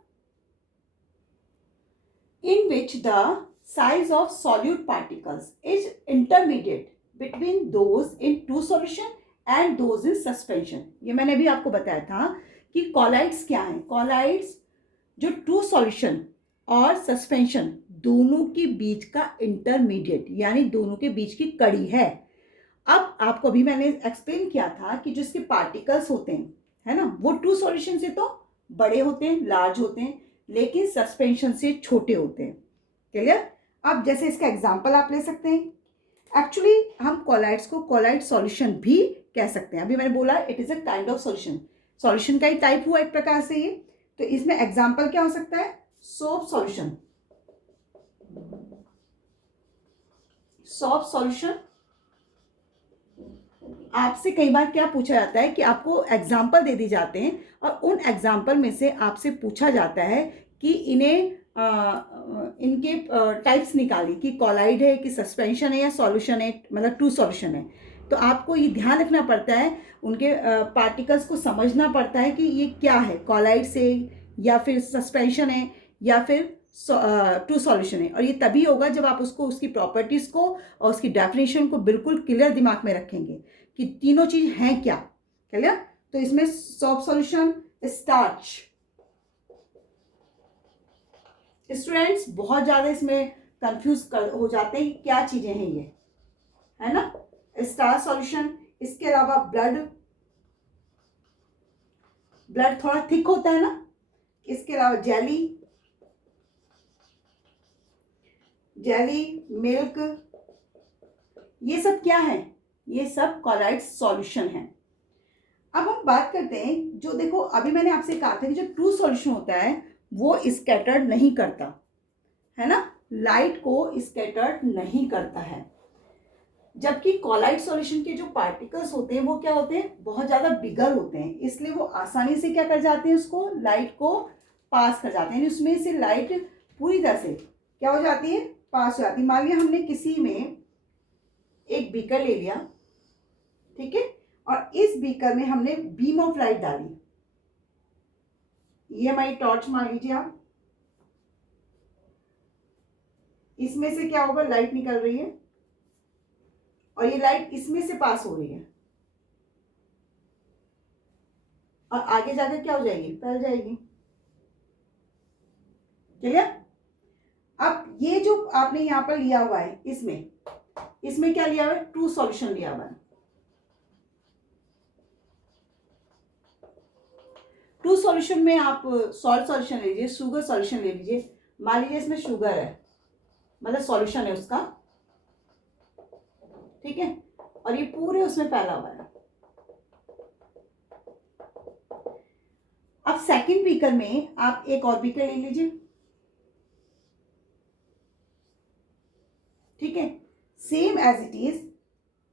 in which the size of solute particles is intermediate between those in true solution and those in suspension। ये मैंने भी आपको बताया था कि कॉलाइड्स क्या हैं। कॉलाइड्स जो ट्रू सॉल्यूशन और सस्पेंशन दोनों के बीच का इंटरमीडिएट, यानी दोनों के बीच की कड़ी है। अब आपको अभी मैंने एक्सप्लेन किया था कि जो इसके पार्टिकल्स होते हैं, है ना, वो ट्रू सॉल्यूशन से तो बड़े होते हैं, लार्ज होते हैं, लेकिन सस्पेंशन से छोटे होते हैं, क्लियर। अब जैसे इसका एग्जांपल आप ले सकते हैं। एक्चुअली हम कॉलाइड्स को कॉलाइड सॉल्यूशन भी कह सकते हैं। अभी मैंने बोला it is a kind of solution, solution का ही टाइप हुआ एक प्रकार से ये। तो इसमें एग्जांपल क्या हो सकता है? Soap solution, soap solution. आपसे कई बार क्या पूछा जाता है कि आपको एग्जाम्पल दे दी जाते हैं और उन एग्जाम्पल में से आपसे पूछा जाता है कि इन्हें इनके टाइप्स निकालिए कि कॉलाइड है कि सस्पेंशन है या सॉल्यूशन है, मतलब ट्रू सॉल्यूशन है। तो आपको ये ध्यान रखना पड़ता है, उनके पार्टिकल्स को समझना पड़ता है कि ये क्या है, कॉलाइड से या फिर सस्पेंशन है या फिर ट्रू सॉल्यूशन है। और ये तभी होगा जब आप उसको, उसकी प्रॉपर्टीज़ को और उसकी डेफिनेशन को बिल्कुल क्लियर दिमाग में रखेंगे कि तीनों चीज हैं क्या, क्लियर। तो इसमें सोप सॉल्यूशन, स्टार्च, स्टूडेंट्स बहुत ज्यादा इसमें कंफ्यूज हो जाते हैं क्या चीजें हैं ये, है ना। स्टार्च सॉल्यूशन, इसके अलावा ब्लड, ब्लड थोड़ा थिक होता है ना। इसके अलावा जेली, जेली, मिल्क, ये सब क्या है? ये सब कॉलाइड सॉल्यूशन है। अब हम बात करते हैं, जो देखो अभी मैंने आपसे कहा था कि जो ट्रू सॉल्यूशन होता है वो स्कैटर्ड नहीं करता, है ना, लाइट को स्कैटर्ड नहीं करता है। जबकि कॉलाइड सॉल्यूशन के जो पार्टिकल्स होते हैं वो क्या होते हैं? बहुत ज़्यादा बिगर होते हैं, इसलिए वो आसानी से क्या कर जाते हैं, उसको, लाइट को पास कर जाते हैं, यानी उसमें से लाइट पूरी तरह से क्या हो जाती है? पास हो जाती है। मान लिया हमने किसी में एक बीकर ले लिया, ठीक है, और इस बीकर में हमने बीम ऑफ लाइट डाली, ये हमारी टॉर्च मान लीजिए आप। इसमें से क्या होगा? लाइट निकल रही है और ये लाइट इसमें से पास हो रही है और आगे जाकर क्या हो जाएगी? फैल जाएगी, क्लियर। अब ये जो आपने यहां पर लिया हुआ है, इसमें क्या लिया हुआ है? ट्रू सॉल्यूशन लिया हुआ है। ट्रू सॉल्यूशन में आप सॉल्ट सॉल्यूशन ले लीजिए, शुगर सॉल्यूशन ले लीजिए। मान लीजिए इसमें शुगर है, मतलब सॉल्यूशन है उसका, ठीक है, और ये पूरे उसमें फैला हुआ है। अब सेकंड बीकर में आप एक और बीकर ले लीजिए, ठीक है, सेम एज इट इज।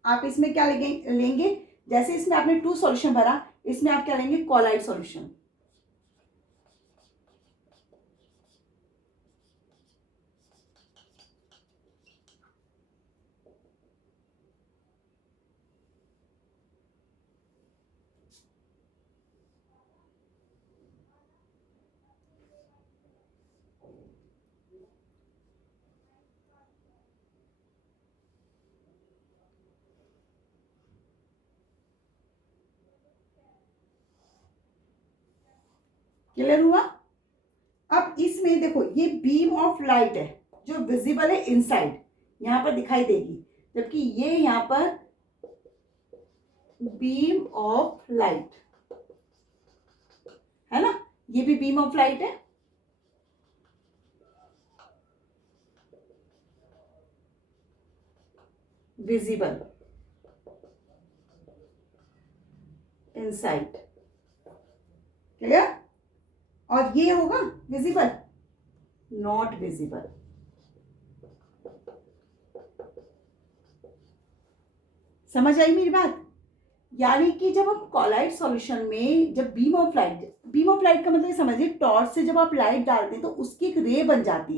आप इसमें क्या लेंगे? जैसे इसमें आपने ट्रू सॉल्यूशन भरा, इसमें आप क्या लेंगे? Colloid solution. क्लियर हुआ? अब इसमें देखो ये बीम ऑफ लाइट है जो विजिबल है इनसाइड, यहां पर दिखाई देगी, जबकि ये यहां पर बीम ऑफ लाइट है ना, ये भी बीम ऑफ लाइट है। Visible inside, clear? और ये होगा विजिबल, नॉट विजिबल। समझ आई मेरी बात? यानी कि जब हम कॉलाइड सॉल्यूशन में जब बीम ऑफ लाइट का मतलब समझिए टॉर्च से जब आप लाइट डालते हैं तो उसकी एक रे बन जाती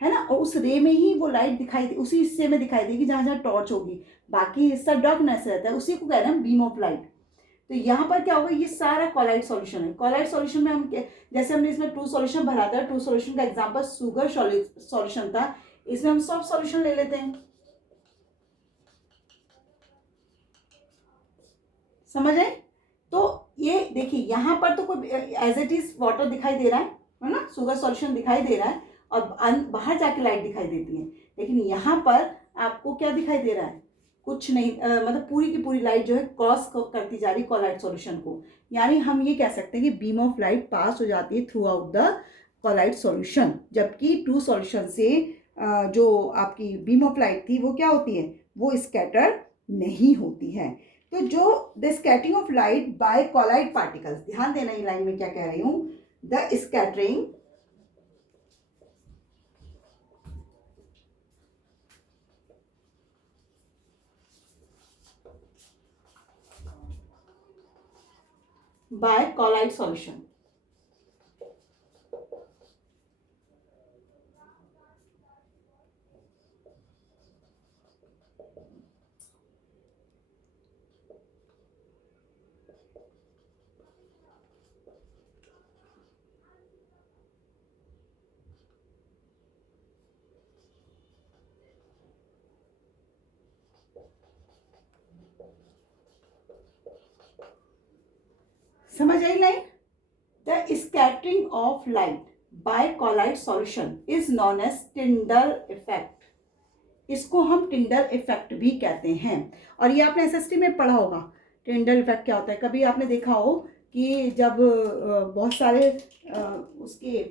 है ना, और उस रे में ही वो लाइट दिखाई दे, उसी हिस्से में दिखाई देगी जहां जहां टॉर्च होगी, बाकी हिस्सा डार्कनेस रहता है, उसी को कह रहे हैं बीम ऑफ लाइट। तो यहाँ पर क्या होगा, ये सारा कॉलाइड सॉल्यूशन है। कॉलाइड सॉल्यूशन में हम जैसे हमने इसमें ट्रू सॉल्यूशन भरा था, ट्रू सॉल्यूशन का एग्जांपल शुगर सॉल्यूशन था, इसमें हम सॉफ्ट सॉल्यूशन ले लेते हैं। समझ आए? तो ये देखिए यहाँ पर तो कोई एज इट इज वाटर दिखाई दे रहा है ना, शुगर सॉल्यूशन दिखाई दे रहा है, और बाहर जाके लाइट दिखाई देती है, लेकिन यहाँ पर आपको क्या दिखाई दे रहा है, कुछ नहीं, मतलब पूरी की पूरी लाइट जो है क्रॉस करती जा रही कॉलाइड सॉल्यूशन को। यानी हम ये कह सकते हैं कि बीम ऑफ लाइट पास हो जाती है through out the colloid solution, जबकि ट्रू सॉल्यूशन से जो आपकी बीम ऑफ लाइट थी वो क्या होती है, वो स्कैटर नहीं होती है। तो जो the scattering of light by colloid particles, ध्यान देना ये लाइन में क्या कह रही हूं, the scattering by colloid solution, समझ आई line? The scattering of light by colloid solution is known as Tyndall effect, इसको हम टिंडल इफेक्ट भी कहते हैं। और ये आपने एसएसटी में पढ़ा होगा, टिंडल इफेक्ट क्या होता है। कभी आपने देखा हो कि जब बहुत सारे उसके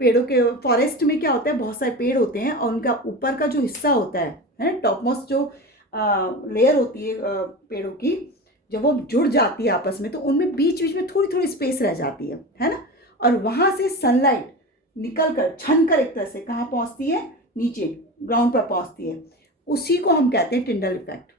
पेड़ों के फॉरेस्ट में क्या होता है, बहुत सारे पेड़ होते हैं और उनका ऊपर का जो हिस्सा होता है टॉप मोस्ट जो लेयर होती है पेड़ों की, जब वो जुड़ जाती है आपस में तो उनमें बीच बीच में थोड़ी थोड़ी स्पेस रह जाती है ना, और वहाँ से सनलाइट निकल कर छन कर एक तरह से कहाँ पहुँचती है, नीचे ग्राउंड पर पहुँचती है, उसी को हम कहते हैं टिंडल इफेक्ट।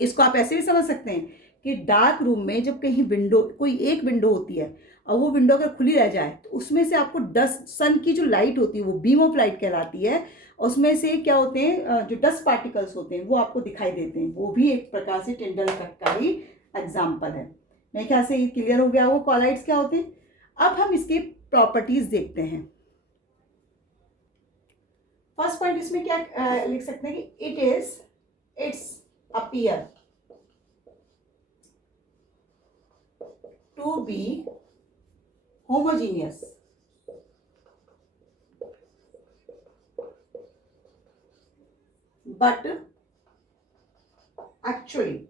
इसको आप ऐसे भी समझ सकते हैं कि डार्क रूम में जब कहीं विंडो, कोई एक विंडो होती है और वो विंडो अगर खुली रह जाए तो उसमें से आपको डस्ट, सन की जो लाइट होती है वो बीम ऑफ लाइट कहलाती है, उसमें से क्या होते हैं जो डस्ट पार्टिकल्स होते हैं वो आपको दिखाई देते हैं, वो भी एक प्रकार से टिंडल इफेक्ट का ही एग्जाम्पल है। मेरे ख्याल से ये क्लियर हो गया वो कॉलाइड्स क्या होते हैं। अब हम इसके प्रॉपर्टीज देखते हैं। फर्स्ट पॉइंट इसमें क्या लिख सकते हैं कि it's appear to be homogeneous but actually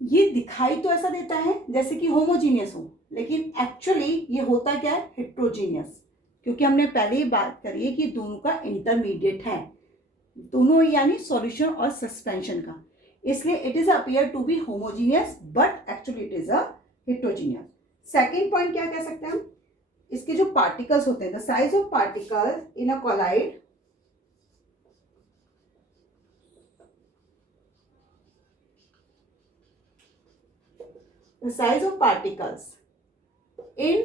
ये दिखाई तो ऐसा देता है जैसे कि होमोजीनियस हो, लेकिन एक्चुअली ये होता क्या है, हेट्रोजीनियस, क्योंकि हमने पहले ही बात करी है कि दोनों का इंटरमीडिएट है, दोनों यानी सॉल्यूशन और सस्पेंशन का, इसलिए it is appear to be homogeneous but actually it is a heterogeneous. Second point क्या कह सकते हैं हम, इसके जो पार्टिकल्स होते हैं, the size of particle in a colloid the size of particles in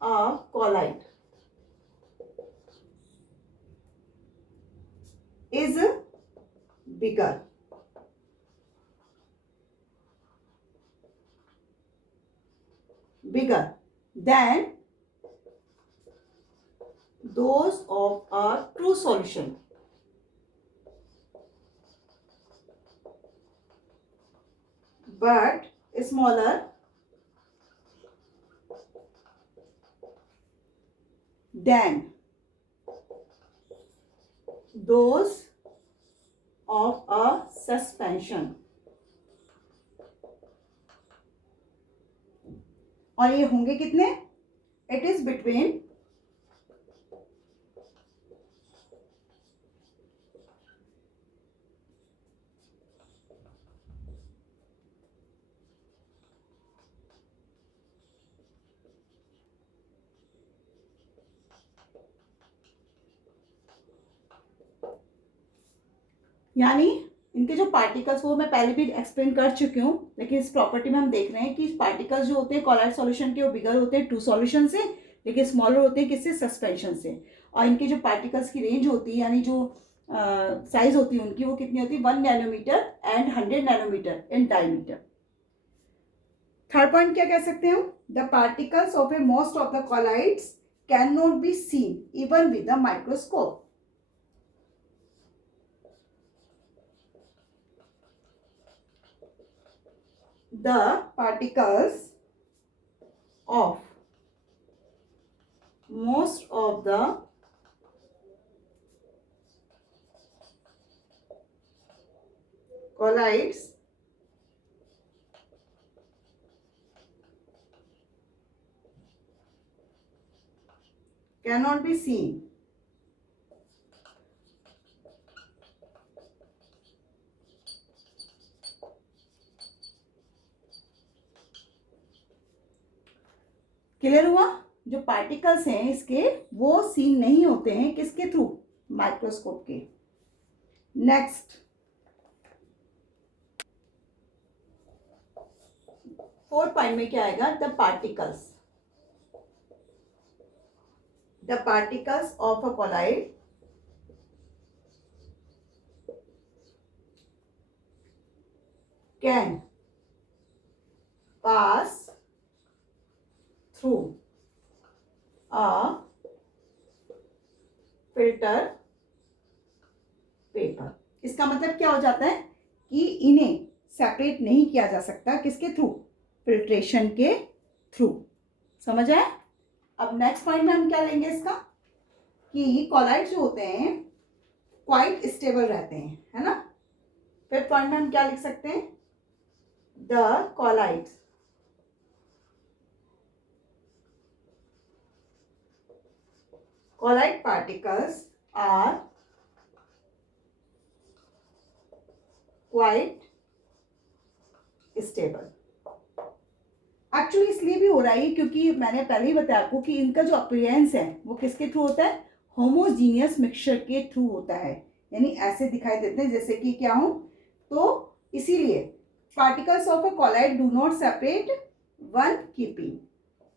a colloid is bigger bigger than those of a true solution. But smaller than those of a suspension. और ये होंगे कितने? It is between यानी इनके जो particles वो मैं पहले भी एक्सप्लेन कर चुकी हूँ, लेकिन इस प्रॉपर्टी में हम देख रहे हैं कि पार्टिकल्स जो होते हैं कॉलॉइड सॉल्यूशन के वो बिगर होते हैं ट्रू सॉल्यूशन से, लेकिन स्मॉलर होते हैं किससे? सस्पेंशन से। और इनके जो पार्टिकल्स की रेंज होती है यानी जो साइज होती है उनकी वो कितनी होती है? 1 nanometre and 100 nanometre in diameter. Third point क्या कह सकते हैं हम? The particles of a most of the colloids can not be seen even with the microscope. The particles of most of the colloids cannot be seen clear हुआ? जो particles हैं इसके वो सीन नहीं होते हैं किसके थ्रू? माइक्रोस्कोप के। नेक्स्ट फोर्थ पॉइंट में क्या आएगा? The particles of a colloid can pass through a filter paper. इसका मतलब क्या हो जाता है कि इन्हें सेपरेट नहीं किया जा सकता किसके थ्रू? फिल्ट्रेशन के थ्रू। समझ आए? अब नेक्स्ट पॉइंट में हम क्या लेंगे इसका कि कॉलॉइड जो होते हैं क्वाइट स्टेबल रहते हैं, है ना। फिफ्थ पॉइंट में हम क्या लिख सकते हैं? The colloids colloid particles are quite stable। Actually इसलिए भी हो रहा है क्योंकि मैंने पहले ही बताया आपको कि इनका जो अपीयरेंस है वो किसके थ्रू होता है? होमोजीनियस मिक्सचर के थ्रू होता है, यानी ऐसे दिखाई देते हैं जैसे कि क्या हो। तो इसीलिए particles of a colloid do not separate one keeping.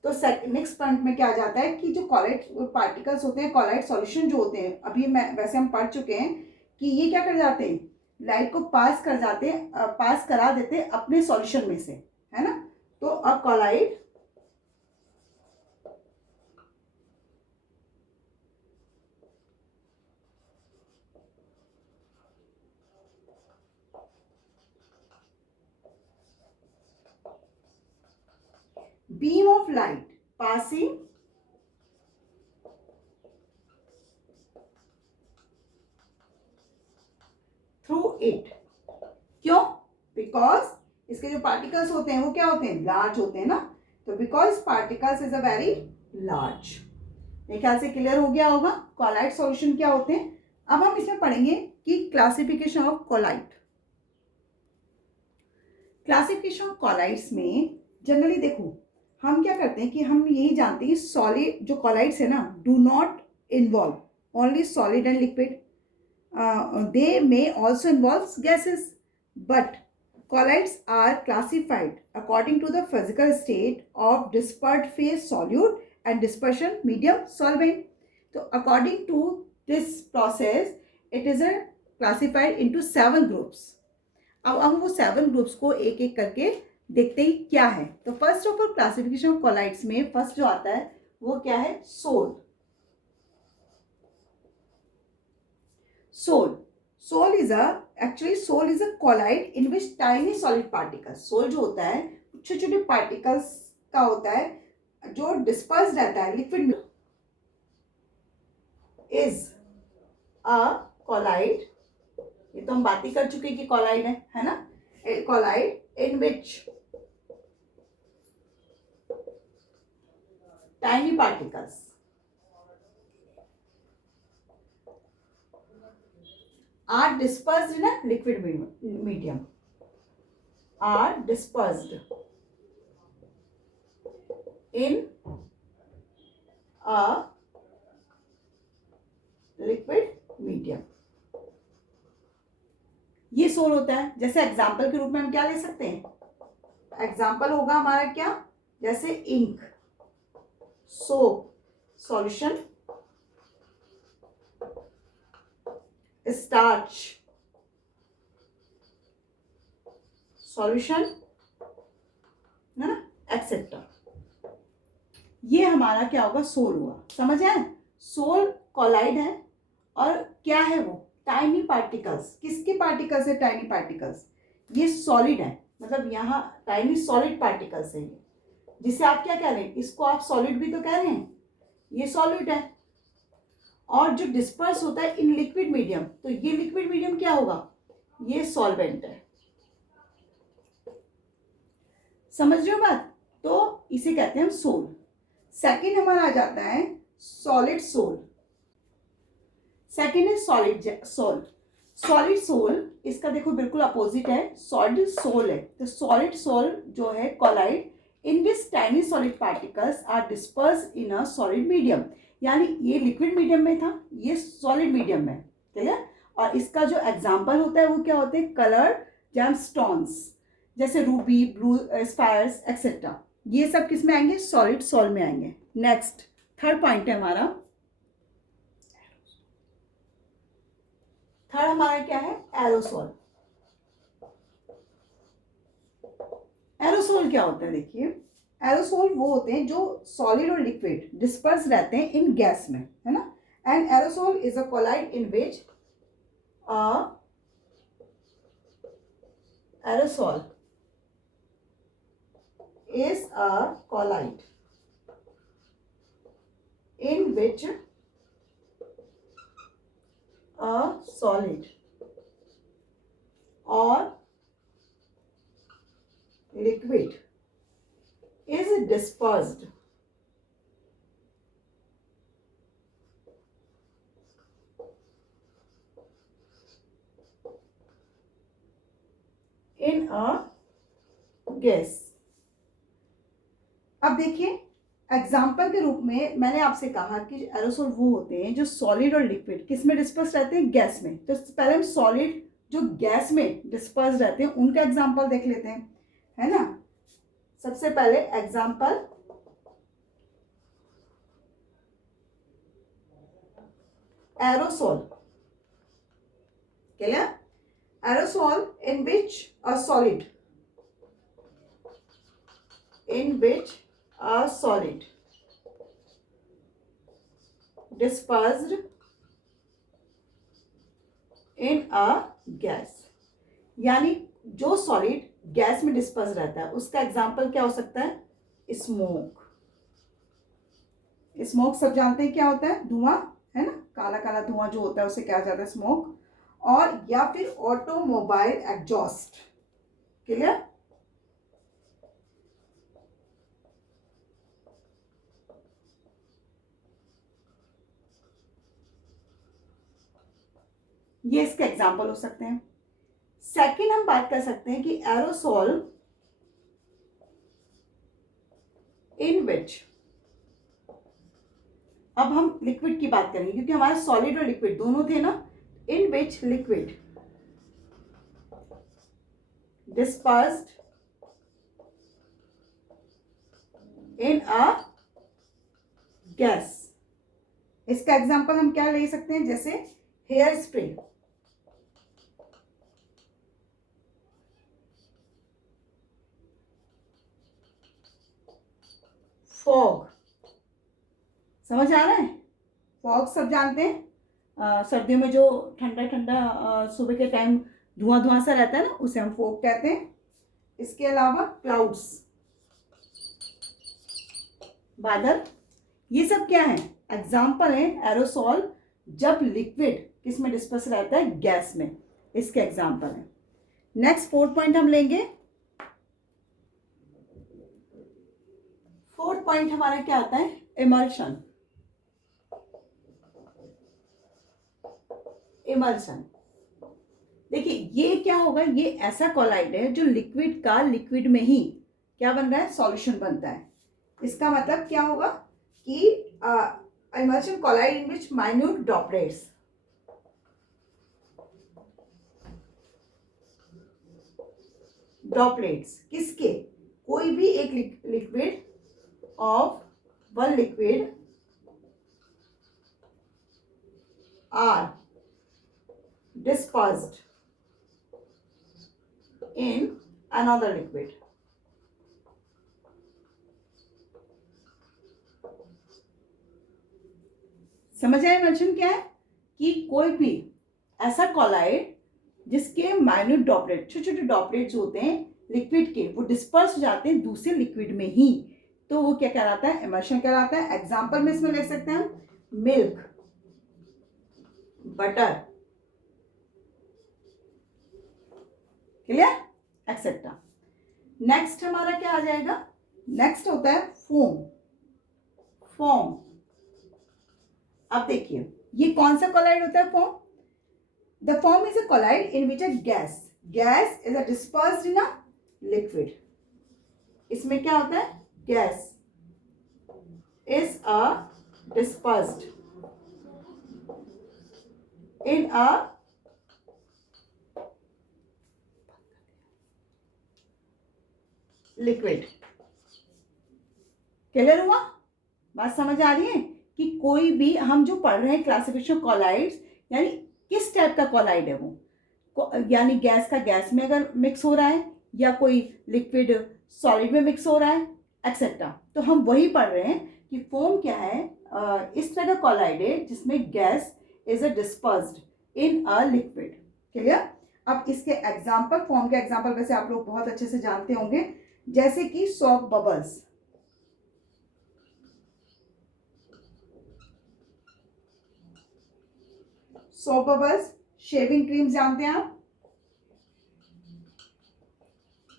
तो नेक्स्ट पॉइंट में क्या आ जाता है कि जो कॉलॉइड पार्टिकल्स होते हैं कॉलॉइड सॉल्यूशन जो होते हैं, अभी मैं वैसे हम पढ़ चुके हैं कि ये क्या कर जाते हैं? लाइट को पास करा देते हैं अपने सॉल्यूशन में से, है ना। तो अब colloid beam of light passing through it। क्यों? बिकॉज इसके जो पार्टिकल्स होते हैं वो क्या होते हैं? लार्ज होते हैं ना। तो because particles is a very large. मेरे ख्याल से क्लियर हो गया होगा कॉलॉइड सॉल्यूशन क्या होते हैं। अब हम इसमें पढ़ेंगे कि classification of colloid. Classification of colloids में जनरली देखो हम क्या करते हैं कि हम यही जानते हैं कि सॉलिड जो कॉलॉइड्स है ना do not involve only solid and liquid, they may also involve gases, but colloids are classified according to the physical state of dispersed phase solute and dispersion medium solvent। तो according to this process it is classified into 7 groups। अब हम वो 7 groups को एक एक करके देखते ही क्या है। तो first of all classification of colloids में फर्स्ट जो आता है वो क्या है, sol. Sol is a colloid in which tiny solid particles, sol जो होता है छोटे छोटे पार्टिकल्स का होता है जो डिस्पर्स रहता है लिक्विड में। इज अ कोलाइड, ये तो हम बात ही कर चुके कि कोलाइड है ना, colloid in which tiny particles are dispersed in a liquid medium, are dispersed in a liquid medium। ये सोल होता है। जैसे एग्जाम्पल के रूप में हम क्या ले सकते हैं, एग्जाम्पल होगा हमारा क्या, जैसे ink, soap, solution, starch, solution, है ना, एक्सेट्रा। ये हमारा क्या होगा, सोल हुआ। समझ आए, सोल कोलाइड है और क्या है वो, टाइनी पार्टिकल्स। किसके पार्टिकल्स है, टाइनी पार्टिकल्स। ये सॉलिड है, मतलब यहाँ टाइनी सॉलिड पार्टिकल्स है, जिसे आप क्या कह रहे हैं, इसको आप सॉलिड भी तो कह रहे हैं, ये सॉलिड है। और जो डिस्पर्स होता है इन लिक्विड मीडियम, तो ये लिक्विड मीडियम क्या होगा, ये सॉल्वेंट है। समझ रहे हो बात, तो इसे कहते हैं हम सोल। सेकंड हमारा आ जाता है सॉलिड सोल। सेकंड है सॉलिड सोल। सॉलिड सोल इसका देखो बिल्कुल अपोजिट है, सॉलिड सोल है। तो सॉलिड सोल जो है colloid in which tiny solid particles are disperse in a solid medium, यानी ये लिक्विड मीडियम में था, ये सॉलिड मीडियम में, क्लियर। और इसका जो एग्जाम्पल होता है वो क्या होते हैं, कलर जेमस्टोन्स, जैसे रूबी, ब्लू स्पायर्स एक्सेट्रा। ये सब किस में आएंगे, सॉलिड सोल में आएंगे। नेक्स्ट थर्ड पॉइंट है हमारा, थर्ड हमारा क्या है, एरोसोल। एरोसोल क्या होता है, देखिए एरोसोल वो होते हैं जो सॉलिड और लिक्विड डिस्पर्स रहते हैं इन गैस में, है ना। And aerosol is a colloid in which aerosol is a colloid in which a solid or liquid is dispersed in a gas। अब देखिए एग्जाम्पल के रूप में मैंने आपसे कहा कि एरोसोल वो होते हैं जो सॉलिड और लिक्विड किस में डिस्पर्स रहते हैं, गैस में। तो पहले हम सॉलिड जो गैस में डिस्पर्स रहते हैं उनका एग्जाम्पल देख लेते हैं, है ना। सबसे पहले example, aerosol, clear. Aerosol in which a solid, in which a solid dispersed in a gas, यानी जो सॉलिड गैस में डिस्पर्स रहता है उसका एग्जाम्पल क्या हो सकता है, स्मोक। स्मोक सब जानते हैं क्या होता है, धुआं, है ना, काला काला धुआं जो होता है उसे क्या जाता है, स्मोक। और या फिर ऑटोमोबाइल एग्जॉस्ट, क्लियर। ये इसके एग्जाम्पल हो सकते हैं। सेकंड हम बात कर सकते हैं कि एरोसोल इन विच, अब हम लिक्विड की बात करेंगे क्योंकि हमारा सॉलिड और लिक्विड दोनों थे ना। In which liquid dispersed in a gas. इसका एग्जाम्पल हम क्या ले सकते हैं, जैसे हेयर स्प्रे, फॉग, समझ आ रहा है? फॉग सब जानते हैं, सर्दियों में जो ठंडा ठंडा सुबह के टाइम धुआं धुआं सा रहता है ना, उसे हम फॉग कहते हैं। इसके अलावा क्लाउड्स, बादल, ये सब क्या है? एग्जाम्पल है एरोसॉल, जब लिक्विड किस में डिस्पर्स रहता है? गैस में, इसके एग्जाम्पल है। नेक्स्ट 4th पॉइंट हम लेंगे। 4th पॉइंट हमारा क्या आता है? इमल्शन। इमल्शन, देखिए ये क्या होगा? ये ऐसा कोलाइड है जो लिक्विड का लिक्विड में ही क्या बन रहा है? सॉल्यूशन बनता है। इसका मतलब क्या होगा कि emulsion colloid in which minute droplets, droplets किसके? कोई भी एक liquid of one liquid are dispersed in another liquid. समझ आए इमल्शन क्या है? कि कोई भी ऐसा कोलाइड जिसके माइन्यूट ड्रॉपलेट, छोटे छोटे ड्रॉपलेट्स होते हैं लिक्विड के, वो डिस्पर्स हो जाते हैं दूसरे लिक्विड में ही, तो वो क्या कहलाता है? इमल्शन कहलाता है। एग्जाम्पल में इसमें ले सकते हैं हम milk, butter, clear, etcetera. Next हमारा क्या आ जाएगा? नेक्स्ट होता है फोम। फोम, अब देखिए ये कौन सा कोलाइड होता है? Foam. The foam is a colloid in which a gas is a dispersed in a liquid. इसमें क्या होता है? Gas is a dispersed in a liquid. Clear हुआ? बात समझ आ रही है? कि कोई भी हम जो पढ़ रहे हैं क्लासिफिकेशन कोलाइड्स, यानी किस टाइप का कोलाइड है वो, यानी गैस का गैस में अगर मिक्स हो रहा है, या कोई लिक्विड सॉलिड में मिक्स हो रहा है, एक्सेट्रा। तो हम वही पढ़ रहे हैं कि फोम क्या है? इस तरह का कोलाइड है जिसमें gas is a dispersed in a liquid. Clear? अब इसके एग्जाम्पल, फोम के एग्जाम्पल वैसे आप लोग बहुत अच्छे से जानते होंगे, जैसे कि soap bubbles, soap bubbles, shaving cream जानते हैं आप,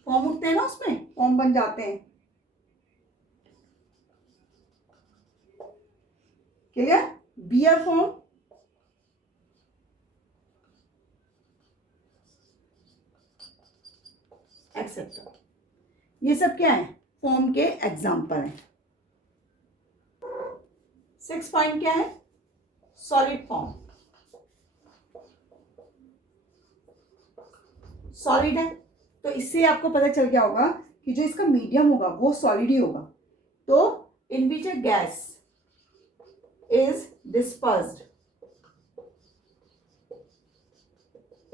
फॉर्म उठते हैं ना, उसमें फॉर्म बन जाते हैं। क्लियर? बियर फॉर्म, एक्सेट्रा, ये सब क्या है? फॉर्म के एग्जाम्पल हैं। 6 पॉइंट क्या है? Solid form. सॉलिड है तो इससे आपको पता चल गया होगा कि जो इसका मीडियम होगा वो सॉलिड ही होगा। तो in which a gas is dispersed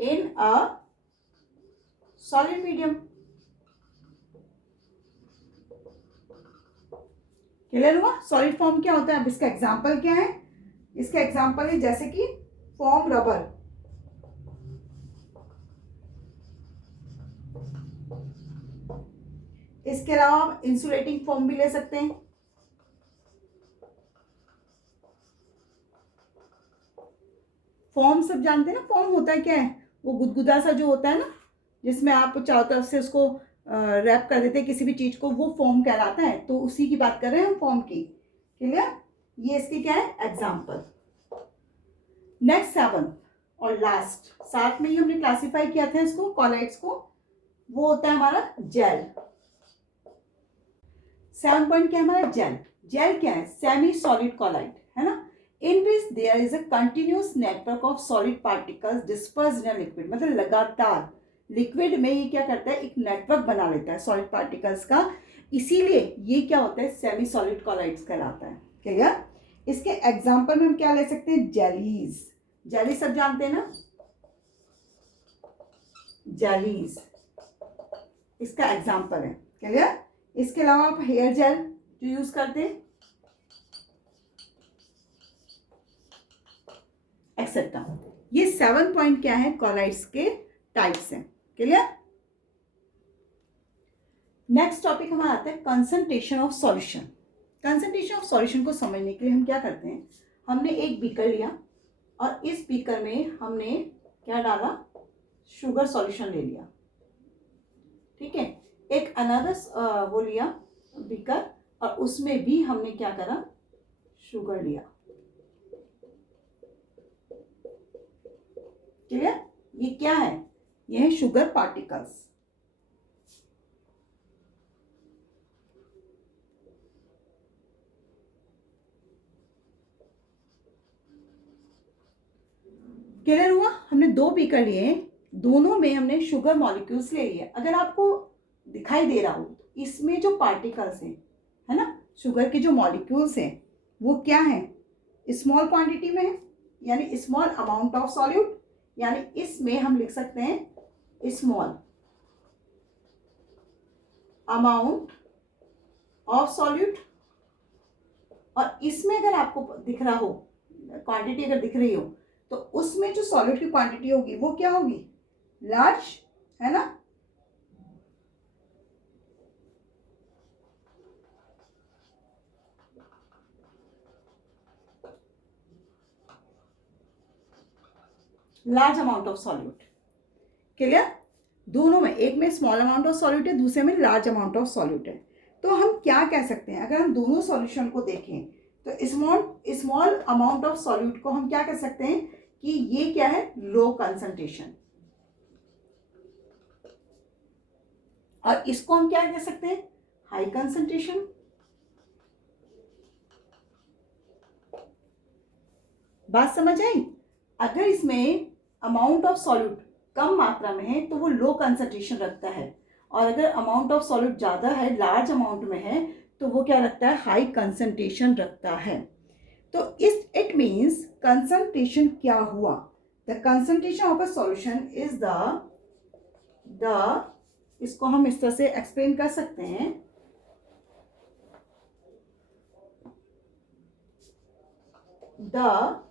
in a solid medium. Clear हुआ? सॉलिड फॉर्म क्या होता है? अब इसका एग्जाम्पल क्या है? इसका एग्जाम्पल है जैसे कि फॉर्म रबर, इसके अलावा आप इंसुलेटिंग फॉर्म भी ले सकते हैं। फॉर्म सब जानते हैं ना? फॉर्म होता है क्या है? वो गुदगुदा सा जो होता है ना, जिसमें आप चारों तरफ से उसको रैप कर देते हैं किसी भी चीज को, वो फॉर्म कहलाता है। तो उसी की बात कर रहे हैं हम, फॉर्म की। क्लियर? ये इसके क्या है? एग्जाम्पल। नेक्स्ट 7 और लास्ट, साथ में ही हमने क्लासिफाई किया था इसको, कोलाइड्स को, वो होता है हमारा जेल। 7 पॉइंट क्या है हमारा? जेल। जेल क्या है? सेमी सॉलिड कोलाइड, है ना, in which there is a continuous network of solid particles dispersed in a liquid. मतलब लगातार लिक्विड में ये क्या करता है? एक नेटवर्क बना लेता है सॉलिड पार्टिकल्स का, इसीलिए ये क्या होता है? सेमी सॉलिड कोलाइड्स कहलाता है। क्लियर? इसके एग्जाम्पल में हम क्या ले सकते हैं? जेलीज। जेली सब जानते हैं ना? जेलीज इसका एग्जाम्पल है। क्लियर? इसके अलावा आप हेयर जेल, जो यूज करते हैं, एक्सेट्रा। ये 7 पॉइंट क्या है, कॉलाइड्स के टाइप्स हैं। क्लियर। नेक्स्ट टॉपिक हमारा आता है concentration of solution. Concentration of solution को समझने के लिए हम क्या करते हैं, हमने एक बीकर लिया और इस बीकर में हमने क्या डाला, शुगर सॉल्यूशन ले लिया। ठीक है। एक अनदर वो लिया बीकर और उसमें भी हमने क्या करा, शुगर लिया। क्लियर। ये क्या है, ये है शुगर पार्टिकल्स। क्लियर हुआ। हमने 2 बीकर लिए, दोनों में हमने शुगर मॉलिक्यूल्स ले लिए। अगर आपको दिखाई दे रहा हो तो इसमें जो पार्टिकल्स हैं, है ना, शुगर के जो मॉलिक्यूल्स हैं वो क्या है, स्मॉल क्वांटिटी में है, यानी स्मॉल अमाउंट ऑफ सॉल्यूट, यानी इसमें हम लिख सकते हैं स्मॉल अमाउंट ऑफ सॉल्यूट। और इसमें अगर आपको दिख रहा हो, क्वांटिटी अगर दिख रही हो, तो उसमें जो सॉल्यूट की क्वांटिटी होगी वो क्या होगी, लार्ज, है ना। Large amount of solute. Clear. दोनों में, एक में स्मॉल अमाउंट ऑफ सॉल्यूट है, दूसरे में लार्ज अमाउंट ऑफ सॉल्यूट है। तो हम क्या कह सकते हैं, अगर हम दोनों सॉल्यूशन को देखें तो स्मॉल अमाउंट ऑफ सॉल्यूट को हम क्या कह सकते हैं कि ये क्या है, लो कंसंट्रेशन। और इसको हम क्या कह सकते हैं, हाई कंसंट्रेशन। बात समझ आई। अगर इसमें अमाउंट ऑफ सॉल्यूट कम मात्रा में है तो वो लो कंसंट्रेशन रखता है, और अगर अमाउंट ऑफ सॉल्यूट ज़्यादा है, लार्ज अमाउंट में है, तो वो क्या रखता है, हाई कंसंट्रेशन रखता है। तो इट मीन्स कंसंट्रेशन क्या हुआ, the concentration of a solution is the इसको हम इस तरह से एक्सप्लेन कर सकते हैं, the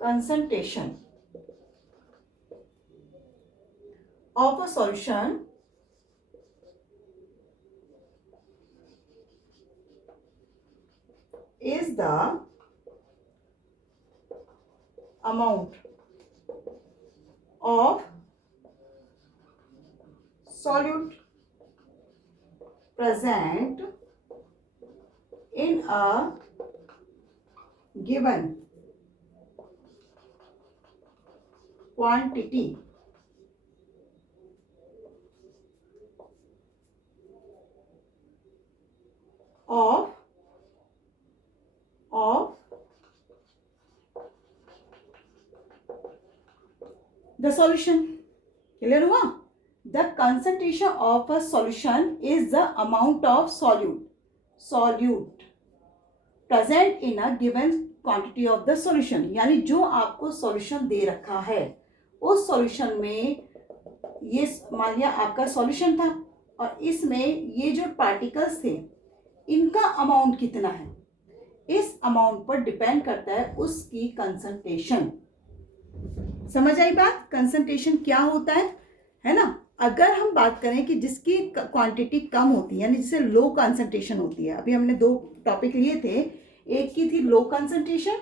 concentration of a solution is the amount of solute present in a given quantity of the solution. Clear हुआ। The concentration of a solution is the amount of solute present in a given quantity of the solution, यानी जो आपको solution दे रखा है, उस solution में ये मान लिया आपका सॉल्यूशन था और इसमें ये जो पार्टिकल्स थे इनका अमाउंट कितना है, इस अमाउंट पर डिपेंड करता है उसकी कंसंट्रेशन। समझ आई बात, कंसंट्रेशन क्या होता है ना। अगर हम बात करें कि जिसकी क्वांटिटी कम होती है, यानी जिसे लो कंसंट्रेशन होती है, अभी हमने 2 टॉपिक लिए थे, एक की थी लो कंसंट्रेशन,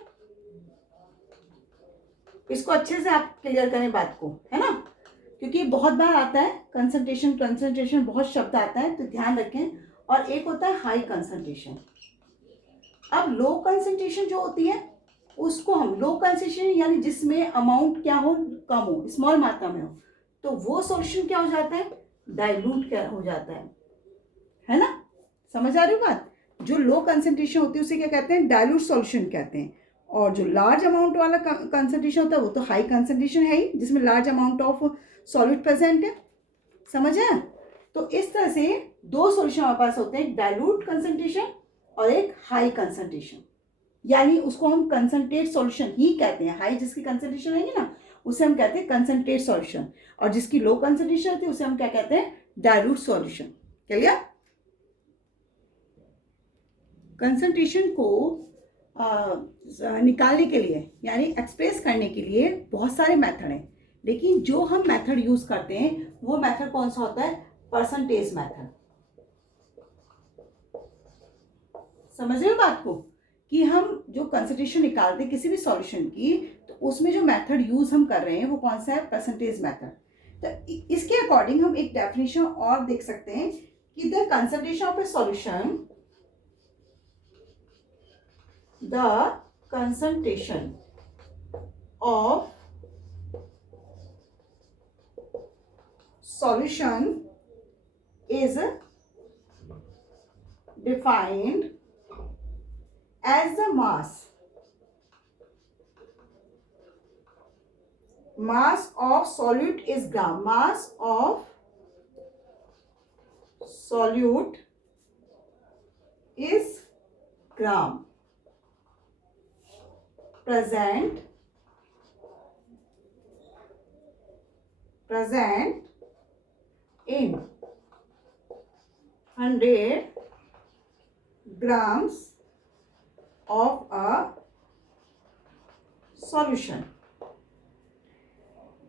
इसको अच्छे से आप क्लियर करें बात को, है ना, क्योंकि बहुत बार आता है कंसंट्रेशन बहुत शब्द आता है, तो ध्यान रखें। और एक होता है हाई कंसंट्रेशन। अब लो कंसंट्रेशन जो होती है उसको हम लो कंसंट्रेशन यानी जिसमें अमाउंट क्या हो, कम हो, स्मॉल मात्रा में हो, तो वो सॉल्यूशन क्या हो जाता है, डाइल्यूट क्या हो जाता है ना। समझ आ रही हो बात। जो लो कंसंट्रेशन होती है उसे क्या कहते हैं, डाइल्यूट सॉल्यूशन कहते हैं। और जो लार्ज अमाउंट वाला कंसंट्रेशन होता है वो तो हाई कंसंट्रेशन है ही, जिसमें large amount of solute present है। समझ आया। तो इस तरह से 2 सॉल्यूशन हमारे पास होते हैं, एक डाइल्यूट कंसंट्रेशन और एक हाई कंसंट्रेशन, यानी उसको हम कंसंट्रेट सॉल्यूशन ही कहते हैं। हाई जिसकी कंसंट्रेशन रहेगी ना उसे हम कहते हैं कंसंट्रेट सॉल्यूशन, और जिसकी लो कंसंट्रेशन होती है उसे हम क्या कहते हैं, डाइल्यूट सॉल्यूशन। क्लियर। कंसंट्रेशन को निकालने के लिए यानी एक्सप्रेस करने के लिए बहुत सारे मेथड हैं, लेकिन जो हम मेथड यूज करते हैं वो मेथड कौन सा होता है? Percentage method. समझ रहे हो बात को कि हम जो कंसंट्रेशन निकालते हैं किसी भी सॉल्यूशन की, तो उसमें जो मेथड यूज हम कर रहे हैं वो कौन सा है? Percentage method. तो इसके अकॉर्डिंग हम एक डेफिनेशन और देख सकते हैं कि the concentration of A solution, the concentration of solution is defined as the mass of solute is gram. Mass of solute is gram. Present in 100 grams of a solution.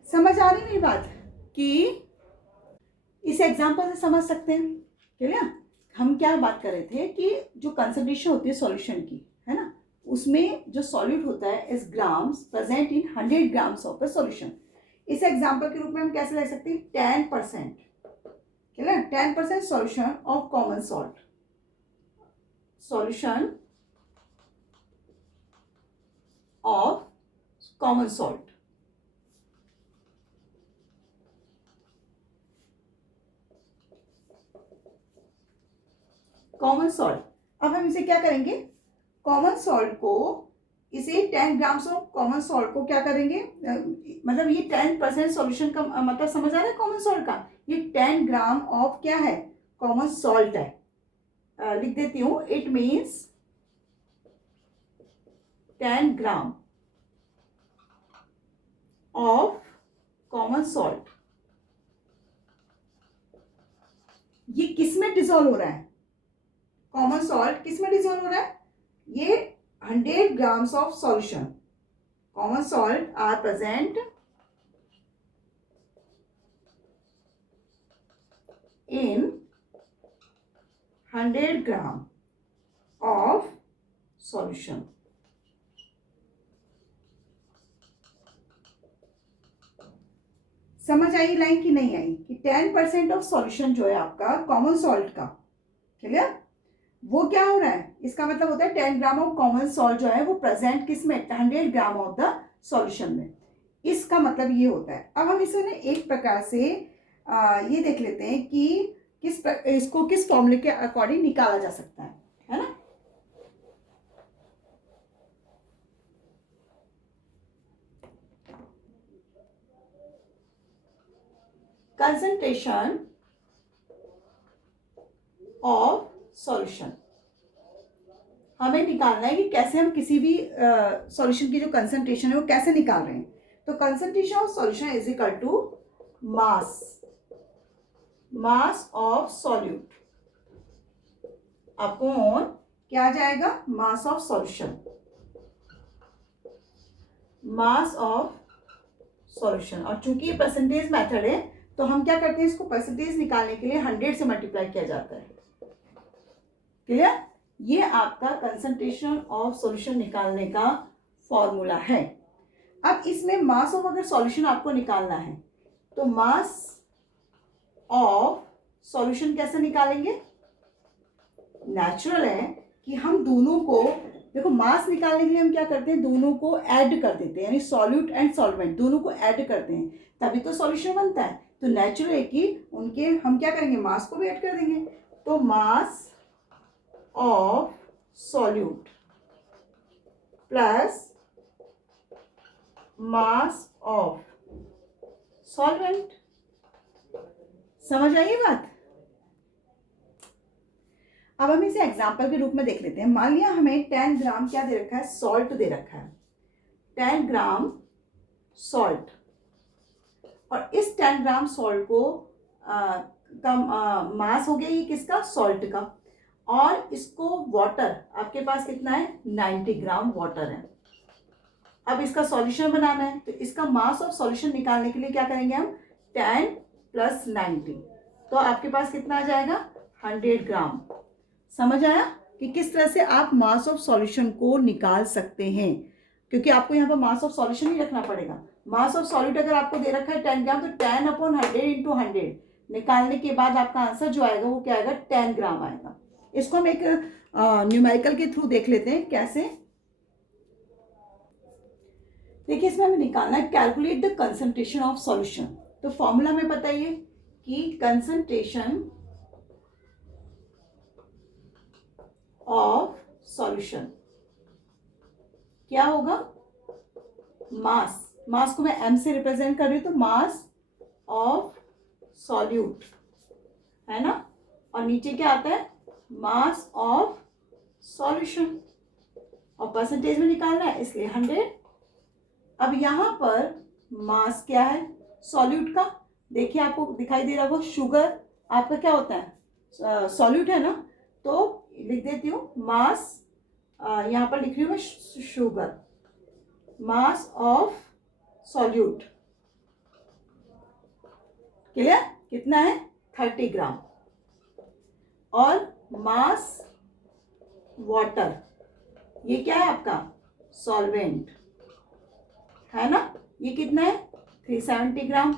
समझ आ रही मेरी बात कि इस एग्जाम्पल से समझ सकते हैं? क्लियर? हम क्या बात कर रहे थे कि जो कंसंट्रेशन होती है सॉल्यूशन की, है ना, उसमें जो सॉल्यूट होता है is grams present in 100 grams of A solution. इस एग्जांपल के रूप में हम कैसे ले सकते हैं? 10%, clear? 10% solution of common salt, solution of common salt. Common salt, अब हम इसे क्या करेंगे? कॉमन सॉल्ट को, इसे 10 ग्राम्स ऑफ कॉमन सॉल्ट को क्या करेंगे? मतलब ये 10% सॉल्यूशन का मतलब समझ आ रहा है कॉमन सॉल्ट का? ये 10 ग्राम ऑफ क्या है? कॉमन सॉल्ट है। लिख देती हूँ, it means 10 gram of common salt. ये किस में डिसॉल्व हो रहा है? कॉमन सॉल्ट किस में डिसॉल्व हो रहा है? ये 100 grams of solution. Common salt are present in 100 gram of solution. समझ आई लाइन कि नहीं आई? कि 10% ऑफ सॉल्यूशन जो है आपका कॉमन सॉल्ट का, क्लियर, वो क्या हो रहा है? इसका मतलब होता है 10 ग्राम ऑफ कॉमन सॉल्ट जो है वो प्रेजेंट किस में? 100 ग्राम ऑफ द सॉल्यूशन में। इसका मतलब ये होता है। अब हम इसे एक प्रकार से ये देख लेते हैं कि इसको किस फॉर्मूले के अकॉर्डिंग निकाला जा सकता है ना? कंसंट्रेशन ऑफ सॉल्यूशन हमें निकालना है कि कैसे हम किसी भी सॉल्यूशन की जो कंसंट्रेशन है वो कैसे निकाल रहे हैं। तो concentration of solution is equal to mass of solute upon क्या आ जाएगा? Mass of solution, mass of solution. और चूंकि ये परसेंटेज मेथड है तो हम क्या करते हैं? इसको परसेंटेज निकालने के लिए 100 से मल्टीप्लाई किया जाता है। क्लियर? ये आपका कंसंट्रेशन ऑफ सॉल्यूशन निकालने का फॉर्मूला है। अब इसमें मास ऑफ अगर सॉल्यूशन आपको निकालना है तो मास ऑफ सॉल्यूशन कैसे निकालेंगे? नेचुरल है कि हम दोनों को, देखो मास निकालने के लिए हम क्या करते हैं? दोनों को ऐड कर देते हैं, यानी सॉल्यूट एंड सॉल्वेंट दोनों को ऐड करते हैं, तभी तो सॉल्यूशन बनता है। तो नेचुरल है कि उनके हम क्या करेंगे? मास को भी ऐड कर देंगे। तो मास of solute plus mass of solvent. समझ आई बात? अब हम इसे एग्जाम्पल के रूप में देख लेते हैं। मान लिया हमें 10 ग्राम क्या दे रखा है? सॉल्ट दे रखा है, 10 ग्राम सॉल्ट। और इस 10 ग्राम सॉल्ट को मास हो गया ये किसका? सॉल्ट का। और इसको वाटर आपके पास कितना है 90 ग्राम वाटर है। अब इसका सॉल्यूशन बनाना है तो इसका मास ऑफ सॉल्यूशन निकालने के लिए क्या करेंगे हम 10 + 90, तो आपके पास कितना आ जाएगा 100 ग्राम। समझ आया कि किस तरह से आप मास ऑफ सॉल्यूशन को निकाल सकते हैं, क्योंकि आपको यहाँ पर मास ऑफ सॉल्यूशन ही रखना पड़ेगा। मास ऑफ सॉल्यूट अगर आपको दे रखा है 10 ग्राम तो 10/100 × 100 निकालने के बाद आपका आंसर जो आएगा वो क्या आएगा 10 ग्राम आएगा। इसको हम एक न्यूमेरिकल के थ्रू देख लेते हैं कैसे। देखिए इसमें हमें निकालना है calculate the concentration of solution. तो फॉर्मूला में बताइए कि कंसंट्रेशन ऑफ सॉल्यूशन क्या होगा, मास को मैं m से रिप्रेजेंट कर रही हूं तो मास ऑफ सॉल्यूट है ना, और नीचे क्या आता है मास ऑफ सॉल्यूशन, और परसेंटेज में निकालना है इसलिए 100। अब यहाँ पर मास क्या है सॉल्यूट का, देखिए आपको दिखाई दे रहा होगा शुगर आपका क्या होता है सॉल्यूट है ना, तो लिख देती हूँ मास, यहाँ पर लिख रही हूँ मैं sugar, mass of solute clear कितना है 30 ग्राम, और मास वाटर ये क्या है आपका सॉल्वेंट है ना, ये कितना है 370 ग्राम।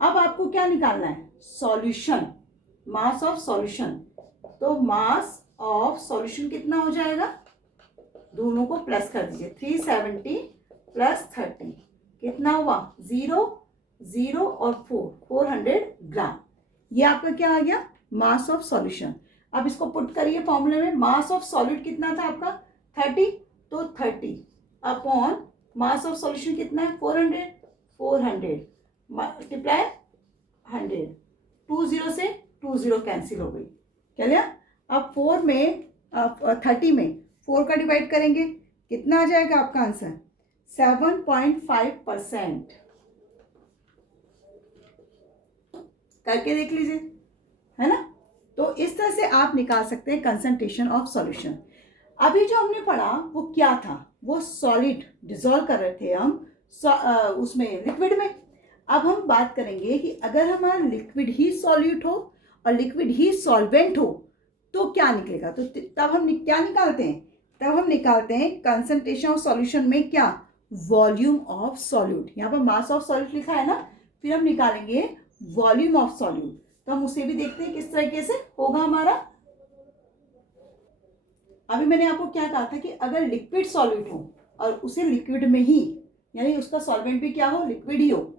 अब आपको क्या निकालना है सॉल्यूशन, मास ऑफ सॉल्यूशन, तो मास ऑफ सॉल्यूशन कितना हो जाएगा, दोनों को प्लस कर दीजिए 370 + 30 कितना हुआ 0 0 और 400 ग्राम। ये आपका क्या आ गया मास ऑफ सॉल्यूशन। अब इसको पुट करिए फॉर्मूले में, मास ऑफ सॉल्यूट कितना था आपका 30, तो 30 अपॉन मास ऑफ सॉल्यूशन कितना है 400 मल्टीप्लाई 100, 20 से 20 कैंसिल हो गई चलिए। अब 30 में 4 का डिवाइड करेंगे कितना आ जाएगा आपका आंसर 7.5%। करके देख लीजिए है ना। तो इस तरह से आप निकाल सकते हैं कंसंट्रेशन ऑफ सॉल्यूशन। अभी जो हमने पढ़ा वो क्या था, वो सॉलिड डिसॉल्व कर रहे थे हम उसमें लिक्विड में। अब हम बात करेंगे कि अगर हमारा लिक्विड ही सॉल्यूट हो और लिक्विड ही सॉल्वेंट हो तो क्या निकलेगा। तो तब हम क्या निकालते हैं, तब हम निकालते हैं कंसंट्रेशन ऑफ सॉल्यूशन में क्या वॉल्यूम ऑफ सॉल्यूट। यहाँ पर मास ऑफ सॉल्यूट लिखा है ना, फिर हम निकालेंगे वॉल्यूम ऑफ सॉल्यूट। तो हम उसे भी देखते हैं किस तरीके से होगा हमारा। अभी मैंने आपको क्या कहा था कि अगर लिक्विड सॉल्यूट हो और उसे लिक्विड में ही यानी उसका सॉल्वेंट भी क्या हो लिक्विड ही हो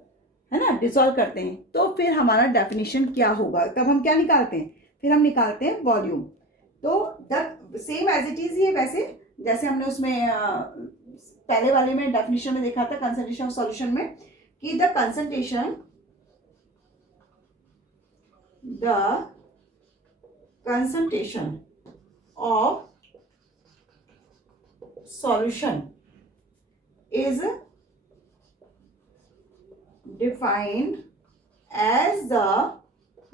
है ना, डिसॉल्व करते हैं, तो फिर हमारा डेफिनेशन क्या होगा, तब हम क्या निकालते हैं, फिर हम निकालते हैं वॉल्यूम। तो the same as it is ये वैसे जैसे हमने उसमें पहले वाले में डेफिनेशन में देखा था कंसंट्रेशन ऑफ सॉल्यूशन में कि the concentration of solution is defined as the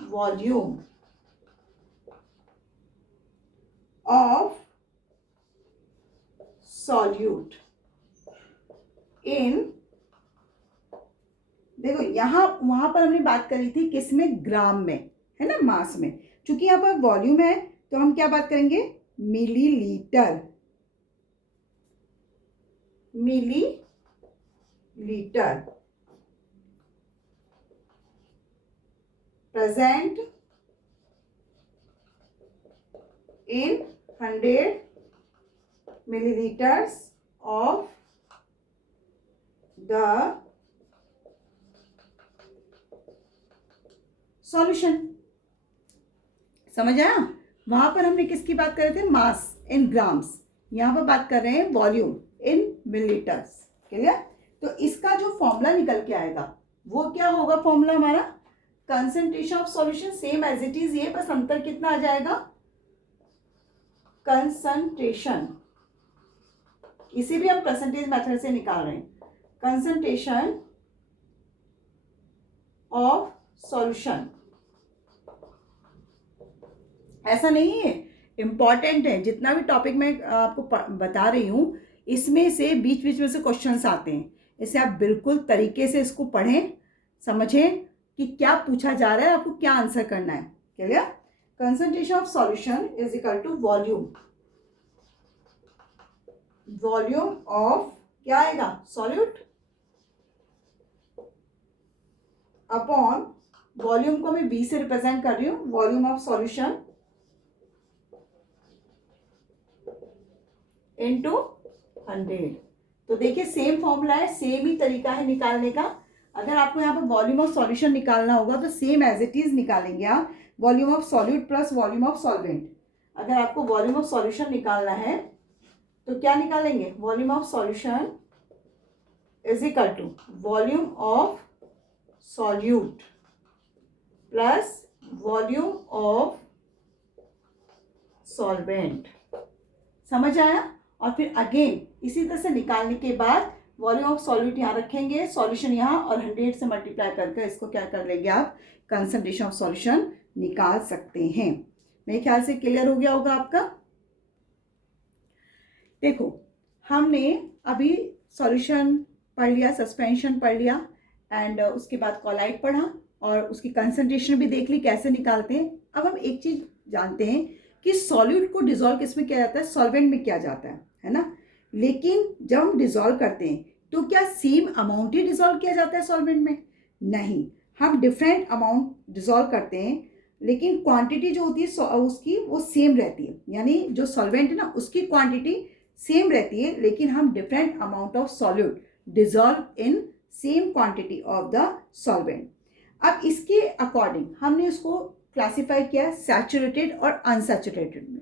volume of solute in, देखो यहाँ वहां पर हमने बात करी थी किसमें ग्राम में है ना, मास में। चूंकि यहाँ पर वॉल्यूम है तो हम क्या बात करेंगे millilitre, millilitre present in 100 milliliters of the solution। समझ आया। वहां पर हमने किसकी बात कर रहे थे मास इन ग्राम्स, यहाँ पर बात कर रहे हैं वॉल्यूम इन मिलीलीटर्स क्लियर। तो इसका जो फॉर्मूला निकल के आएगा वो क्या होगा, फॉर्मूला हमारा concentration of solution same as it is, ये बस अंतर कितना आ जाएगा कंसंट्रेशन, इसे भी हम परसेंटेज मेथड से निकाल रहे हैं, कंसंट्रेशन ऑफ सॉल्यूशन। ऐसा नहीं है इम्पॉर्टेंट है। जितना भी टॉपिक मैं आपको बता रही हूँ, इसमें से बीच बीच में से क्वेश्चंस आते हैं। इसे आप बिल्कुल तरीके से इसको पढ़ें, समझें कि क्या पूछा जा रहा है, आपको क्या आंसर करना है। Clear? Concentration of solution is equal to volume of क्या आएगा, सॉल्यूट, अपॉन वॉल्यूम को मैं V से रिप्रेजेंट कर रही हूँ, वॉल्यूम ऑफ सॉल्यूशन इनटू 100। तो देखिए सेम फॉर्मूला है, सेम ही तरीका है निकालने का। अगर आपको यहाँ पर वॉल्यूम ऑफ सॉल्यूशन निकालना होगा तो सेम एज इट इज निकालेंगे आप, volume of solute plus volume of solvent. अगर आपको वॉल्यूम ऑफ सॉल्यूशन निकालना है तो क्या निकालेंगे, volume of solution is equal to volume of solute plus volume of solvent. समझ आया? और फिर अगेन इसी तरह से निकालने के बाद वॉल्यूम ऑफ सॉल्यूट यहाँ रखेंगे, सॉल्यूशन यहाँ, और 100 से मल्टीप्लाई करके इसको क्या कर लेंगे आप, कंसंट्रेशन ऑफ सॉल्यूशन निकाल सकते हैं। मेरे ख्याल से क्लियर हो गया होगा आपका। देखो हमने अभी सॉल्यूशन पढ़ लिया, सस्पेंशन पढ़ लिया, एंड उसके बाद कॉलाइड पढ़ा और उसकी कंसंट्रेशन भी देख ली कैसे निकालते हैं। अब हम एक चीज जानते हैं कि सॉल्यूट को डिसॉल्व किस में किया जाता है, सॉल्वेंट में किया जाता है ना। लेकिन जब हम डिसॉल्व करते हैं तो क्या सेम अमाउंट ही डिसॉल्व किया जाता है सॉल्वेंट में? नहीं, हम डिफरेंट अमाउंट डिसॉल्व करते हैं, लेकिन क्वांटिटी जो होती है उसकी वो सेम रहती है। यानी जो सॉल्वेंट है ना उसकी क्वांटिटी सेम रहती है, लेकिन हम different amount of solute dissolve in same quantity of the solvent. अब इसके अकॉर्डिंग हमने उसको क्लासिफाई किया सैचुरेटेड और अनसैचुरेटेड में।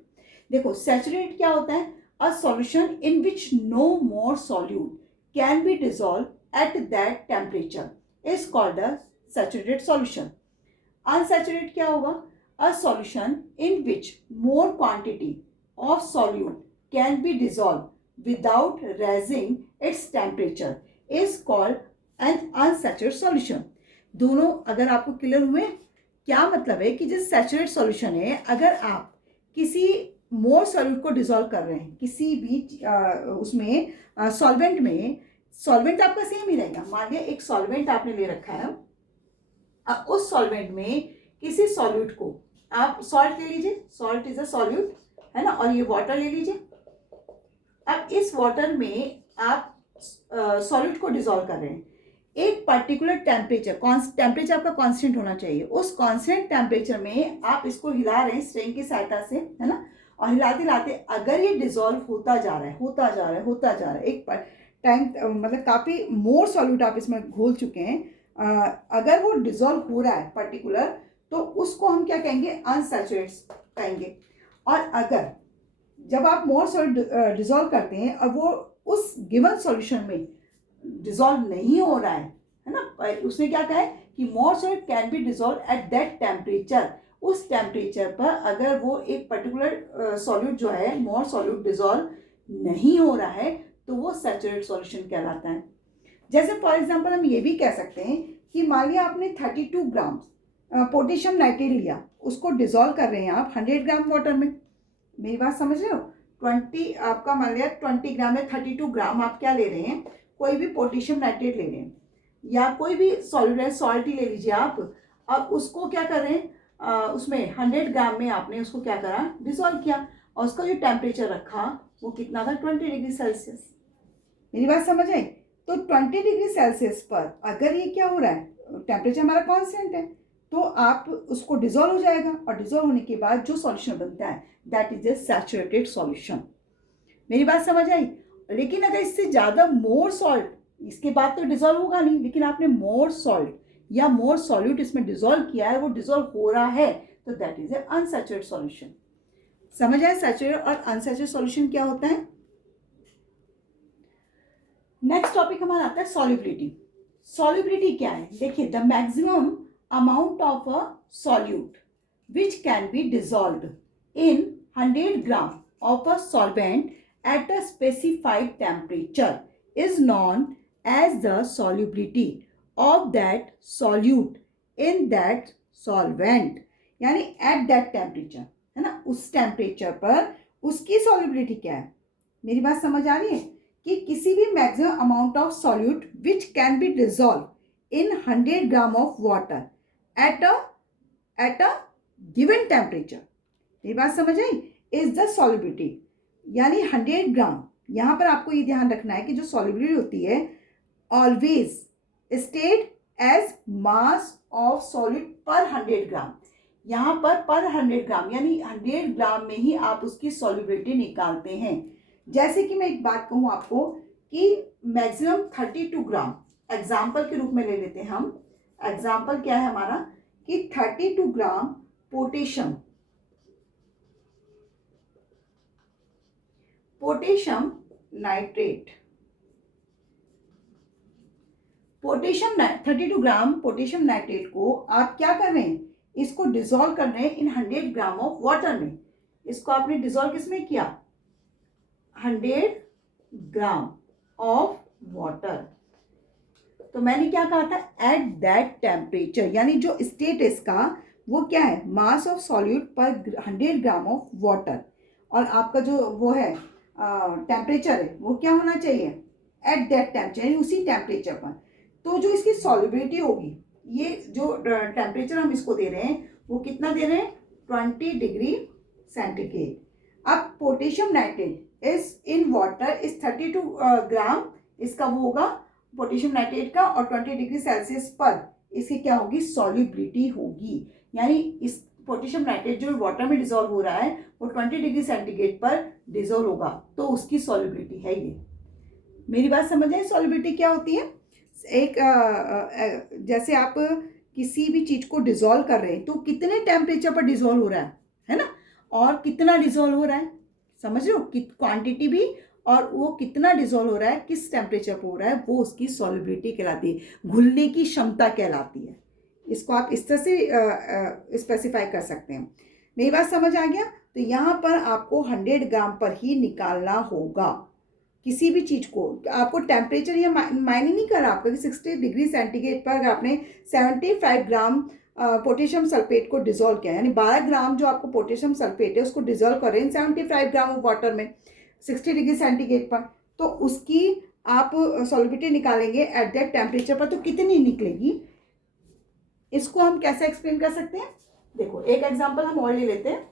देखो सैचुरेटेड क्या होता है, a solution in which no more solute can be dissolve at that temperature is called the saturated solution. Unsaturated क्या होगा, a solution in which more quantity of solute can be dissolve without raising its temperature is called an unsaturated solution. दोनों अगर आपको clear हुए, क्या मतलब है कि जो सैचुरेट सॉल्यूशन है, अगर आप किसी मोर सॉल्यूट को डिसॉल्व कर रहे हैं किसी भी उसमें सॉल्वेंट में, सॉल्वेंट आपका सेम ही रहेगा। मान लिया एक सॉल्वेंट आपने ले रखा है, अब उस सॉल्वेंट में किसी सॉल्यूट को आप सॉल्ट ले लीजिए, सॉल्ट इज अ सॉल्यूट है ना, और ये वाटर ले लीजिए। अब इस वाटर में आप सॉल्यूट को डिसॉल्व कर रहे हैं, एक पर्टिकुलर टेम्परेचर आपका कांस्टेंट होना चाहिए। उस कांस्टेंट टेम्परेचर में आप इसको हिला रहे हैं स्ट्रेन की सहायता से, है ना, और हिलाते हिलाते अगर ये डिसॉल्व होता जा रहा है एक टाइम, मतलब काफ़ी मोर सॉल्यूट आप इसमें घोल चुके हैं, अगर वो डिसॉल्व हो रहा है पर्टिकुलर, तो उसको हम क्या कहेंगे, अनसैचुरेटेड कहेंगे। और अगर जब आप मोर सॉल्यूट डिसॉल्व करते हैं और वो उस गिवन सॉल्यूशन में डिसॉल्व नहीं हो रहा है ना, उसने क्या कहा है कि मोर solute can be dissolve at that temperature. उस टेम्परेचर पर अगर वो एक पर्टिकुलर सॉल्यूट जो है मोर सॉल्यूट डिसॉल्व नहीं हो रहा है तो वो सैचुरेटेड सॉल्यूशन कहलाता है। जैसे फॉर एग्जांपल हम ये भी कह सकते हैं कि मान लिया आपने 32 ग्राम पोटेशियम नाइट्रेट लिया, उसको डिसॉल्व कर रहे हैं आप 100 ग्राम वाटर में। मेरी बात समझ रहे हो? 20 आपका मान लिया 20 ग्राम में 32 ग्राम आप क्या ले रहे हैं, कोई भी पोटेशियम नाइट्रेट ले रहे हैं या कोई भी सॉल्यूट सॉल्ट ही ले लीजिए आप। अब उसको क्या कर रहे हैं, उसमें 100 ग्राम में आपने उसको क्या करा, डिसॉल्व किया, और उसका जो टेम्परेचर रखा वो कितना था, 20 डिग्री सेल्सियस। मेरी बात समझ आई? तो 20 डिग्री सेल्सियस पर अगर ये क्या हो रहा है, टेम्परेचर हमारा कॉन्स्टेंट है, तो आप उसको डिसॉल्व हो जाएगा, और डिसॉल्व होने के बाद जो सॉल्यूशन बनता है that is a saturated solution. मेरी बात समझ आई? लेकिन अगर इससे ज़्यादा मोर सॉल्ट, इसके बाद तो डिसॉल्व होगा नहीं, लेकिन आपने मोर सॉल्ट या मोर सॉल्यूट इसमें डिसॉल्व किया है, वो डिसॉल्व हो रहा है, तो that is a unsaturated solution. समझ आए सैचुरेटेड और अनसैचुरेटेड सॉल्यूशन क्या होता है? नेक्स्ट टॉपिक हमारा आता है सॉल्युबिलिटी। सॉल्युबिलिटी क्या है? देखिए, the maximum amount of a solute which can be dissolved in 100 gram of a solvent at a specified temperature is known as the solubility of that solute in that solvent, यानी at that temperature। है ना, उस temperature पर उसकी solubility क्या है। मेरी बात समझ आ रही है कि किसी भी maximum amount of solute which can be dissolve in 100 gram of water at a given temperature. मेरी बात समझ आई, इज द सॉल्युबिलिटी, यानी 100 ग्राम। यहाँ पर आपको ये ध्यान रखना है कि जो सॉल्युबिलिटी होती है always state as mass of solute per 100 ग्राम। यहाँ पर 100 ग्राम यानी 100 ग्राम में ही आप उसकी सॉल्युबिलिटी निकालते हैं। जैसे कि मैं एक बात कहूँ आपको कि मैक्सिमम 32 ग्राम, एग्जाम्पल के रूप में ले लेते हैं हम। एग्जाम्पल क्या है हमारा कि 32 gram potassium nitrate, 32 gram potassium nitrate को आप क्या कर रहे हैं, इसको डिसॉल्व कर रहे हैं इन 100 ग्राम ऑफ वाटर में। इसको आपने डिसॉल्व किसमें किया, 100 ग्राम ऑफ वाटर। तो मैंने क्या कहा था, एट दैट टेम्परेचर, यानी जो स्टेट इसका वो क्या है, मास of solute per 100 gram of water, और आपका जो वो है टेम्परेचर है वो क्या होना चाहिए, एट दैट टेम्परेचर, यानी उसी टेम्परेचर पर। तो जो इसकी सॉल्युबिलिटी होगी, ये जो टेम्परेचर हम इसको दे रहे हैं वो कितना दे रहे हैं, 20 डिग्री सेंटीग्रेड। अब potassium nitrate is in water is 32 ग्राम, इसका वो होगा पोटेशियम नाइट्रेट का, और 20 डिग्री सेल्सियस पर इसकी क्या होगी, सॉल्युबिलिटी होगी। यानी इस पोटेशियम नाइट्रेट जो वाटर में डिजोल्व हो रहा है वो 20 डिग्री सेंटीग्रेड पर डिजोल्व होगा, तो उसकी सॉल्युबिलिटी है ये। मेरी बात समझ आए, सॉल्युबिलिटी क्या होती है। एक जैसे आप किसी भी चीज को डिजोल्व कर रहे हैं तो कितने टेम्परेचर पर डिजोल्व हो रहा है ना, और कितना डिजोल्व हो रहा है, समझ रहे हो, क्वांटिटी भी, और वो कितना डिजोल्व हो रहा है, किस टेम्परेचर पर हो रहा है, वो उसकी सॉल्युबिलिटी कहलाती है, घुलने की क्षमता कहलाती है। इसको आप इस तरह से स्पेसिफाई कर सकते हैं। मेरी बात समझ आ गया। तो यहाँ पर आपको 100 ग्राम पर ही निकालना होगा किसी भी चीज़ को। आपको टेम्परेचर ये मायने नहीं कर रहा आपका कि 60 डिग्री सेंटीग्रेड पर अगर आपने 75 ग्राम पोटेशियम सल्फेट को डिजोल्व किया, यानी 12 ग्राम जो आपको पोटेशियम सल्फेट है उसको डिजोल्व कर रहे हैं 75 ग्राम ऑफ वाटर में 60 डिग्री सेंटीग्रेड पर, तो उसकी आप सॉल्युबिलिटी निकालेंगे एट दैट टेम्परेचर पर, तो कितनी निकलेगी, इसको हम कैसे एक्सप्लेन कर सकते हैं। देखो एक एग्जांपल हम और ले लेते हैं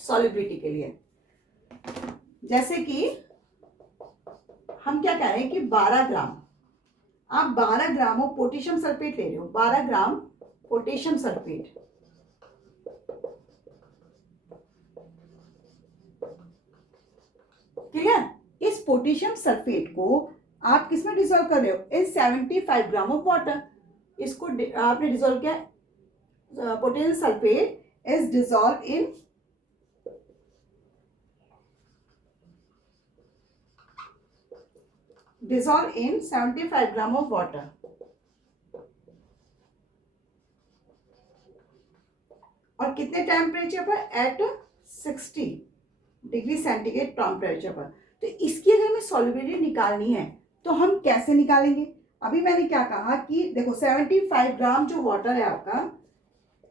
सॉल्युबिलिटी के लिए। जैसे कि हम क्या कह रहे हैं कि 12 ग्राम, आप 12 ग्राम ऑफ पोटेशियम सल्फेट ले रहे हो, 12 ग्राम पोटेशियम सल्फेट, क्लियर। इस पोटेशियम सल्फेट को आप किसमें डिसॉल्व कर रहे हो, इन 75 ग्राम ऑफ वाटर। इसको आपने डिसॉल्व किया, potassium sulphate is dissolve in 75 gram of water. और कितने टेम्परेचर पर, एट 60 डिग्री सेंटीग्रेड टेम्परेचर पर। तो इसकी अगर हमें सॉल्युबिलिटी निकालनी है तो हम कैसे निकालेंगे। अभी मैंने क्या कहा कि देखो 75 ग्राम जो वाटर है आपका,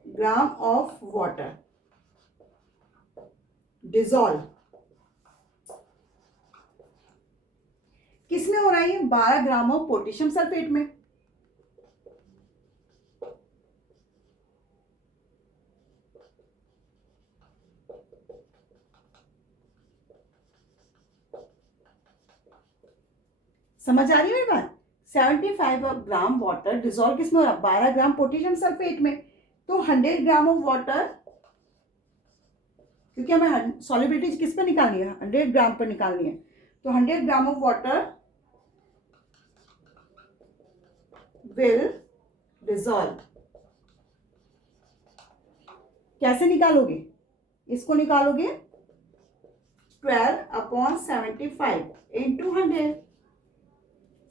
ग्राम ऑफ वाटर डिसॉल्व किसमें हो रहा है, 12 ग्राम ऑफ पोटेशियम सल्फेट में। समझ आ रही है मेरी बात। 75 ग्राम वाटर डिसॉल्व किसमें हो रहा है, 12 ग्राम पोटेशियम सल्फेट में। तो 100 ग्राम ऑफ वाटर, क्योंकि हमें सॉल्युबिलिटी किस पे निकालनी है, 100 ग्राम पर निकालनी है, तो 100 gram of water will dissolve. कैसे निकालोगे, इसको निकालोगे 12/75 इंटू 100,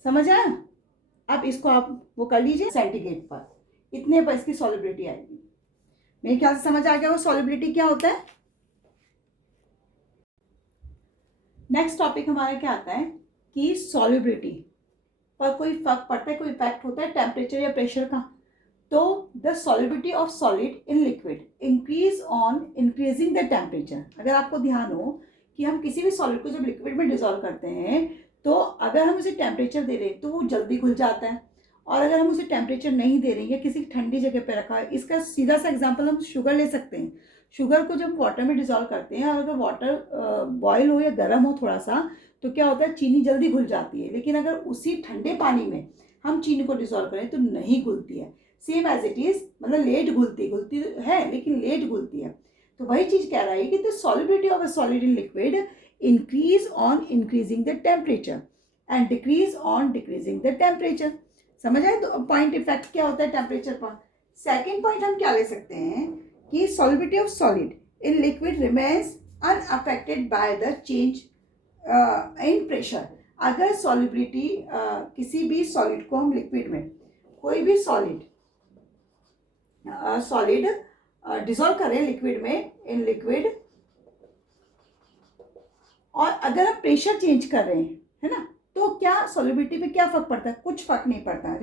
समझ आया। अब इसको आप वो कर लीजिए सेंटीग्रेड पर, इतने पर इसकी सॉल्युबिलिटी आएगी। मेरे ख्याल से समझ आ गया वो सॉल्युबिलिटी क्या होता है। नेक्स्ट टॉपिक हमारा क्या आता है कि सॉल्युबिलिटी पर कोई फर्क पड़ता है, कोई इफेक्ट होता है टेम्परेचर या प्रेशर का। तो the solubility of solid in liquid increase on increasing the temperature. अगर आपको ध्यान हो कि हम किसी भी सॉलिड को जब लिक्विड में डिजोल्व करते हैं तो अगर हम उसे टेम्परेचर दे रहे हैं तो वो जल्दी घुल जाता है, और अगर हम उसे टेम्परेचर नहीं दे रहे हैं या किसी ठंडी जगह पे रखा है, इसका सीधा सा एग्जांपल हम शुगर ले सकते हैं। शुगर को जब वाटर में डिजोल्व करते हैं और अगर वाटर बॉयल हो या गर्म हो थोड़ा सा, तो क्या होता है, चीनी जल्दी घुल जाती है। लेकिन अगर उसी ठंडे पानी में हम चीनी को डिजोल्व करें तो नहीं घुलती है। सेम एज इट इज, मतलब लेट घुलती है लेकिन लेट घुलती है। तो वही चीज़ कह रहा है कि the solubility of a solid in liquid increase on increasing the temperature and decrease on decreasing the temperature. समझ आए? तो पॉइंट इफेक्ट क्या होता है टेम्परेचर पर। सेकेंड पॉइंट हम क्या ले सकते हैं कि solubility of solid in liquid remains unaffected by the change in pressure. अगर सॉलिबिलिटी किसी भी सॉलिड को हम लिक्विड में, कोई भी सॉलिड डिसॉल्व करें लिक्विड में, इन लिक्विड, और अगर हम प्रेशर चेंज कर रहे हैं, है ना, तो क्या सॉलिबिलिटी पे क्या फर्क पड़ता है? कुछ फर्क नहीं पड़ता।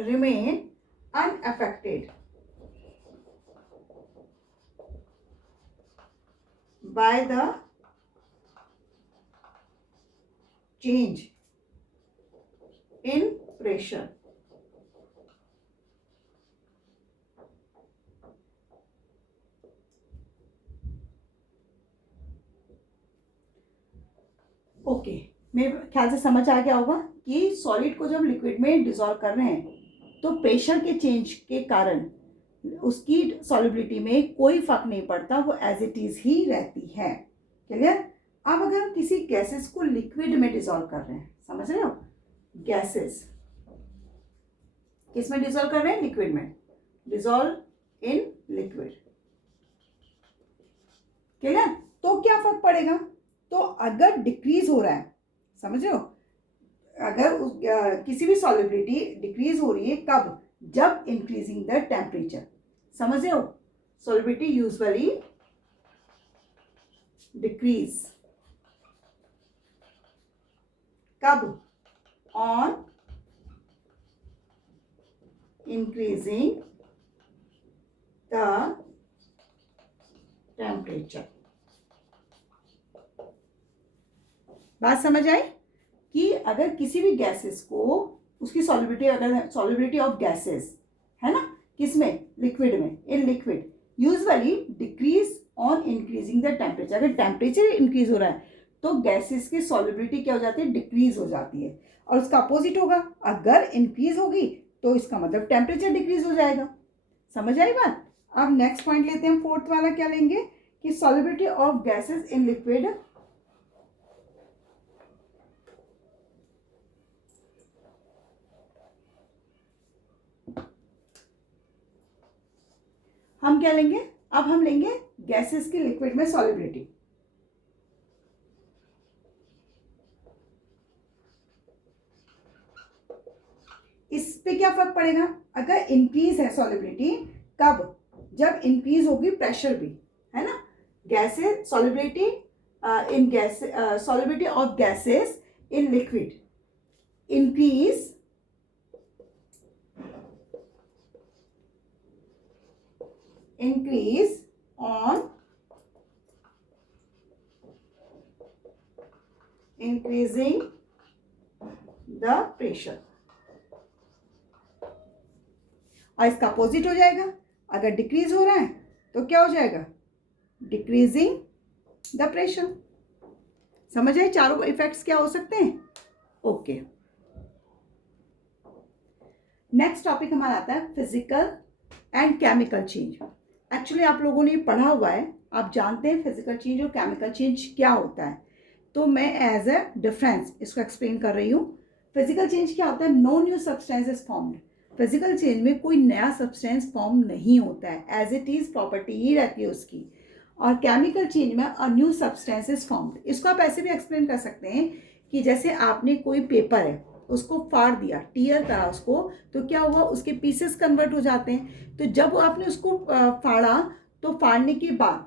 Remain unaffected by the change in pressure. Okay, मेरे ख्याल से समझ आ गया होगा कि सॉलिड को जब लिक्विड में डिसॉल्व कर रहे हैं तो प्रेशर के चेंज के कारण उसकी सॉलिबिलिटी में कोई फर्क नहीं पड़ता, वो एज इट इज ही रहती है। क्लियर? अब अगर हम किसी गैसेस को लिक्विड में डिसॉल्व कर रहे हैं, समझ रहे हो, गैसेस किस में डिसॉल्व कर रहे हैं? लिक्विड में। Dissolve in liquid. क्लियर? तो क्या फर्क पड़ेगा? तो अगर डिक्रीज हो रहा है, समझ रहे हो, अगर किसी भी सॉलिबिलिटी डिक्रीज हो रही है, कब? जब इंक्रीजिंग द टेम्परेचर। समझ रहे हो? सॉलिबिलिटी यूजुअली डिक्रीज कब? On increasing the temperature. बात समझ आई कि अगर किसी भी गैसेस को, उसकी सॉलिबिलिटी, अगर सॉलिबिलिटी ऑफ गैसेस है ना, किसमें? लिक्विड में। In liquid usually decrease on increasing the temperature. अगर टेम्परेचर इंक्रीज हो रहा है तो गैसेस की सॉलिबिलिटी क्या हो जाती है? डिक्रीज हो जाती है। और उसका अपोजिट होगा, अगर इंक्रीज होगी तो इसका मतलब टेम्परेचर डिक्रीज हो जाएगा। समझ आई बात? अब नेक्स्ट पॉइंट लेते हैं, फोर्थ वाला क्या लेंगे कि solubility of gases in liquid हम क्या लेंगे? अब हम लेंगे गैसेस की लिक्विड में सॉलिबिलिटी। इस पे क्या फर्क पड़ेगा? अगर इंक्रीज है सॉलिबिलिटी, कब? जब इंक्रीज होगी प्रेशर भी, है ना। Gases solubility in gas solubility of gases in liquid increase on increasing the pressure। और इसका अपोजिट हो जाएगा, अगर डिक्रीज हो रहा है तो क्या हो जाएगा? Decreasing the pressure. समझ आए चारों इफेक्ट्स क्या हो सकते हैं? ओके, नेक्स्ट टॉपिक हमारा आता है physical and chemical change. Actually आप लोगों ने पढ़ा हुआ है, आप जानते हैं फिजिकल चेंज और केमिकल चेंज क्या होता है, तो मैं एज अ डिफरेंस इसको एक्सप्लेन कर रही हूँ। फिजिकल चेंज क्या होता है? No new substance is formed. Physical change में कोई नया सब्सटेंस फॉर्म नहीं होता है, एज इट इज प्रॉपर्टी ही रहती है उसकी। और केमिकल चेंज में a new substance is formed. इसको आप ऐसे भी एक्सप्लेन कर सकते हैं कि जैसे आपने कोई पेपर है, उसको फाड़ दिया, टीयर करा उसको, तो क्या हुआ? उसके पीसेस कन्वर्ट हो जाते हैं। तो जब आपने उसको फाड़ा, तो फाड़ने के बाद,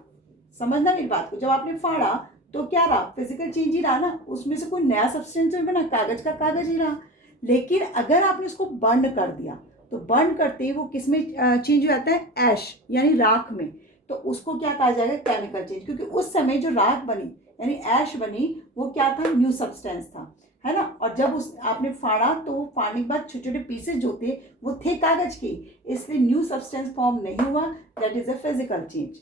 समझना मेरी बात को, जब आपने फाड़ा तो क्या रहा? फिजिकल चेंज ही रहा ना, उसमें से कोई नया सब्सटेंस नहीं बना, कागज का कागज ही रहा। लेकिन अगर आपने उसको बर्न कर दिया तो बर्न करते ही वो किस में चेंज हो जाता है, ऐश यानी राख में, तो उसको क्या कहा जाएगा, केमिकल चेंज। क्योंकि उस समय जो राख बनी यानी ऐश बनी वो क्या था, न्यू सब्सटेंस था, है ना। और जब उस आपने फाड़ा तो वो फाड़ने के बाद छोटे छोटे पीसेस जो थे वो थे कागज के, इसलिए न्यू सब्सटेंस फॉर्म नहीं हुआ, that is a physical change.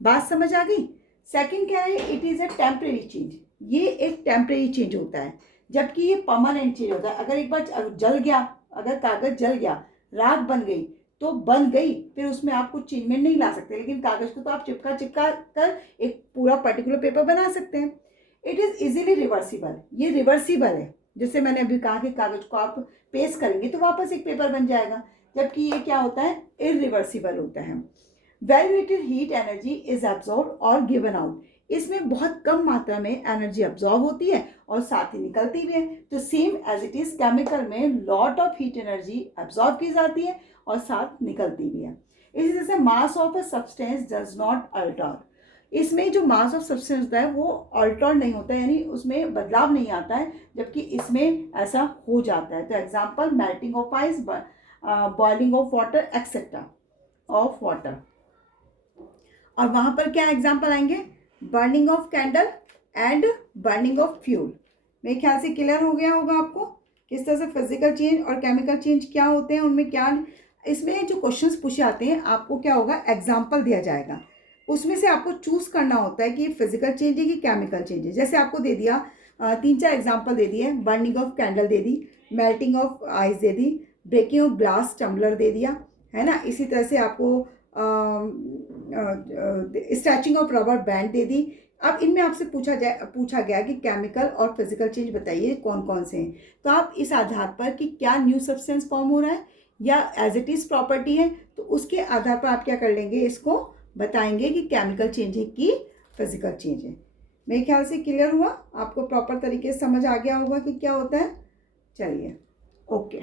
बात समझ आ गई। सेकंड क्या है, it is a temporary change, ये एक टेम्परेरी चेंज होता है, जबकि ये परमानेंट चेंज होता है। अगर एक बार जल गया, अगर कागज जल गया, राख बन गई तो बन गई, फिर उसमें आप कुछ चेंजमेंट नहीं ला सकते, लेकिन कागज को तो आप चिपका चिपका कर एक पूरा पर्टिकुलर पेपर बना सकते हैं। इट इज इजीली रिवर्सिबल, ये रिवर्सिबल है, जैसे मैंने अभी कहा कि कागज को आप पेस्ट करेंगे तो वापस एक पेपर बन जाएगा, जबकि ये क्या होता है, इरिवर्सिबल होता है। Very little heat energy is absorb और गिवन आउट, इसमें बहुत कम मात्रा में एनर्जी एब्जॉर्ब होती है और साथ ही निकलती भी है। तो same as it is chemical में lot of heat energy absorb की जाती है और साथ निकलती भी है। इसी तरह से mass of a substance does not alter, इसमें जो मास ऑफ सब्सटेंस होता है वो अल्टर नहीं होता है, यानी उसमें बदलाव नहीं आता है, जबकि इसमें ऐसा हो जाता है। तो example, melting of ice, boiling of water etcetera of water. और वहाँ पर क्या एग्जाम्पल आएंगे, burning of candle and burning of fuel. मेरे ख्याल से क्लियर हो गया होगा आपको किस तरह से फिजिकल चेंज और केमिकल चेंज क्या होते हैं, उनमें क्या, इसमें जो क्वेश्चंस पूछे आते हैं आपको क्या होगा, एग्जाम्पल दिया जाएगा, उसमें से आपको चूज करना होता है कि ये फिजिकल चेंज है कि केमिकल चेंज है। जैसे आपको दे दिया 3-4 एग्जाम्पल दे दिए, बर्निंग ऑफ कैंडल दे दी, मेल्टिंग ऑफ आइस दे दी, ब्रेकिंग ऑफ ग्लास टम्बलर दे दिया, है ना। इसी तरह से आपको स्ट्रेचिंग ऑफ रबर बैंड दे दी। अब इनमें आपसे पूछा गया कि केमिकल और फिजिकल चेंज बताइए कौन कौन से हैं, तो आप इस आधार पर कि क्या न्यू सब्सटेंस फॉर्म हो रहा है या एज इट इज़ प्रॉपर्टी है, तो उसके आधार पर आप क्या कर लेंगे, इसको बताएंगे कि केमिकल चेंज है कि फिजिकल चेंज है। मेरे ख्याल से क्लियर हुआ, आपको प्रॉपर तरीके से समझ आ गया होगा कि क्या होता है। चलिए, ओके।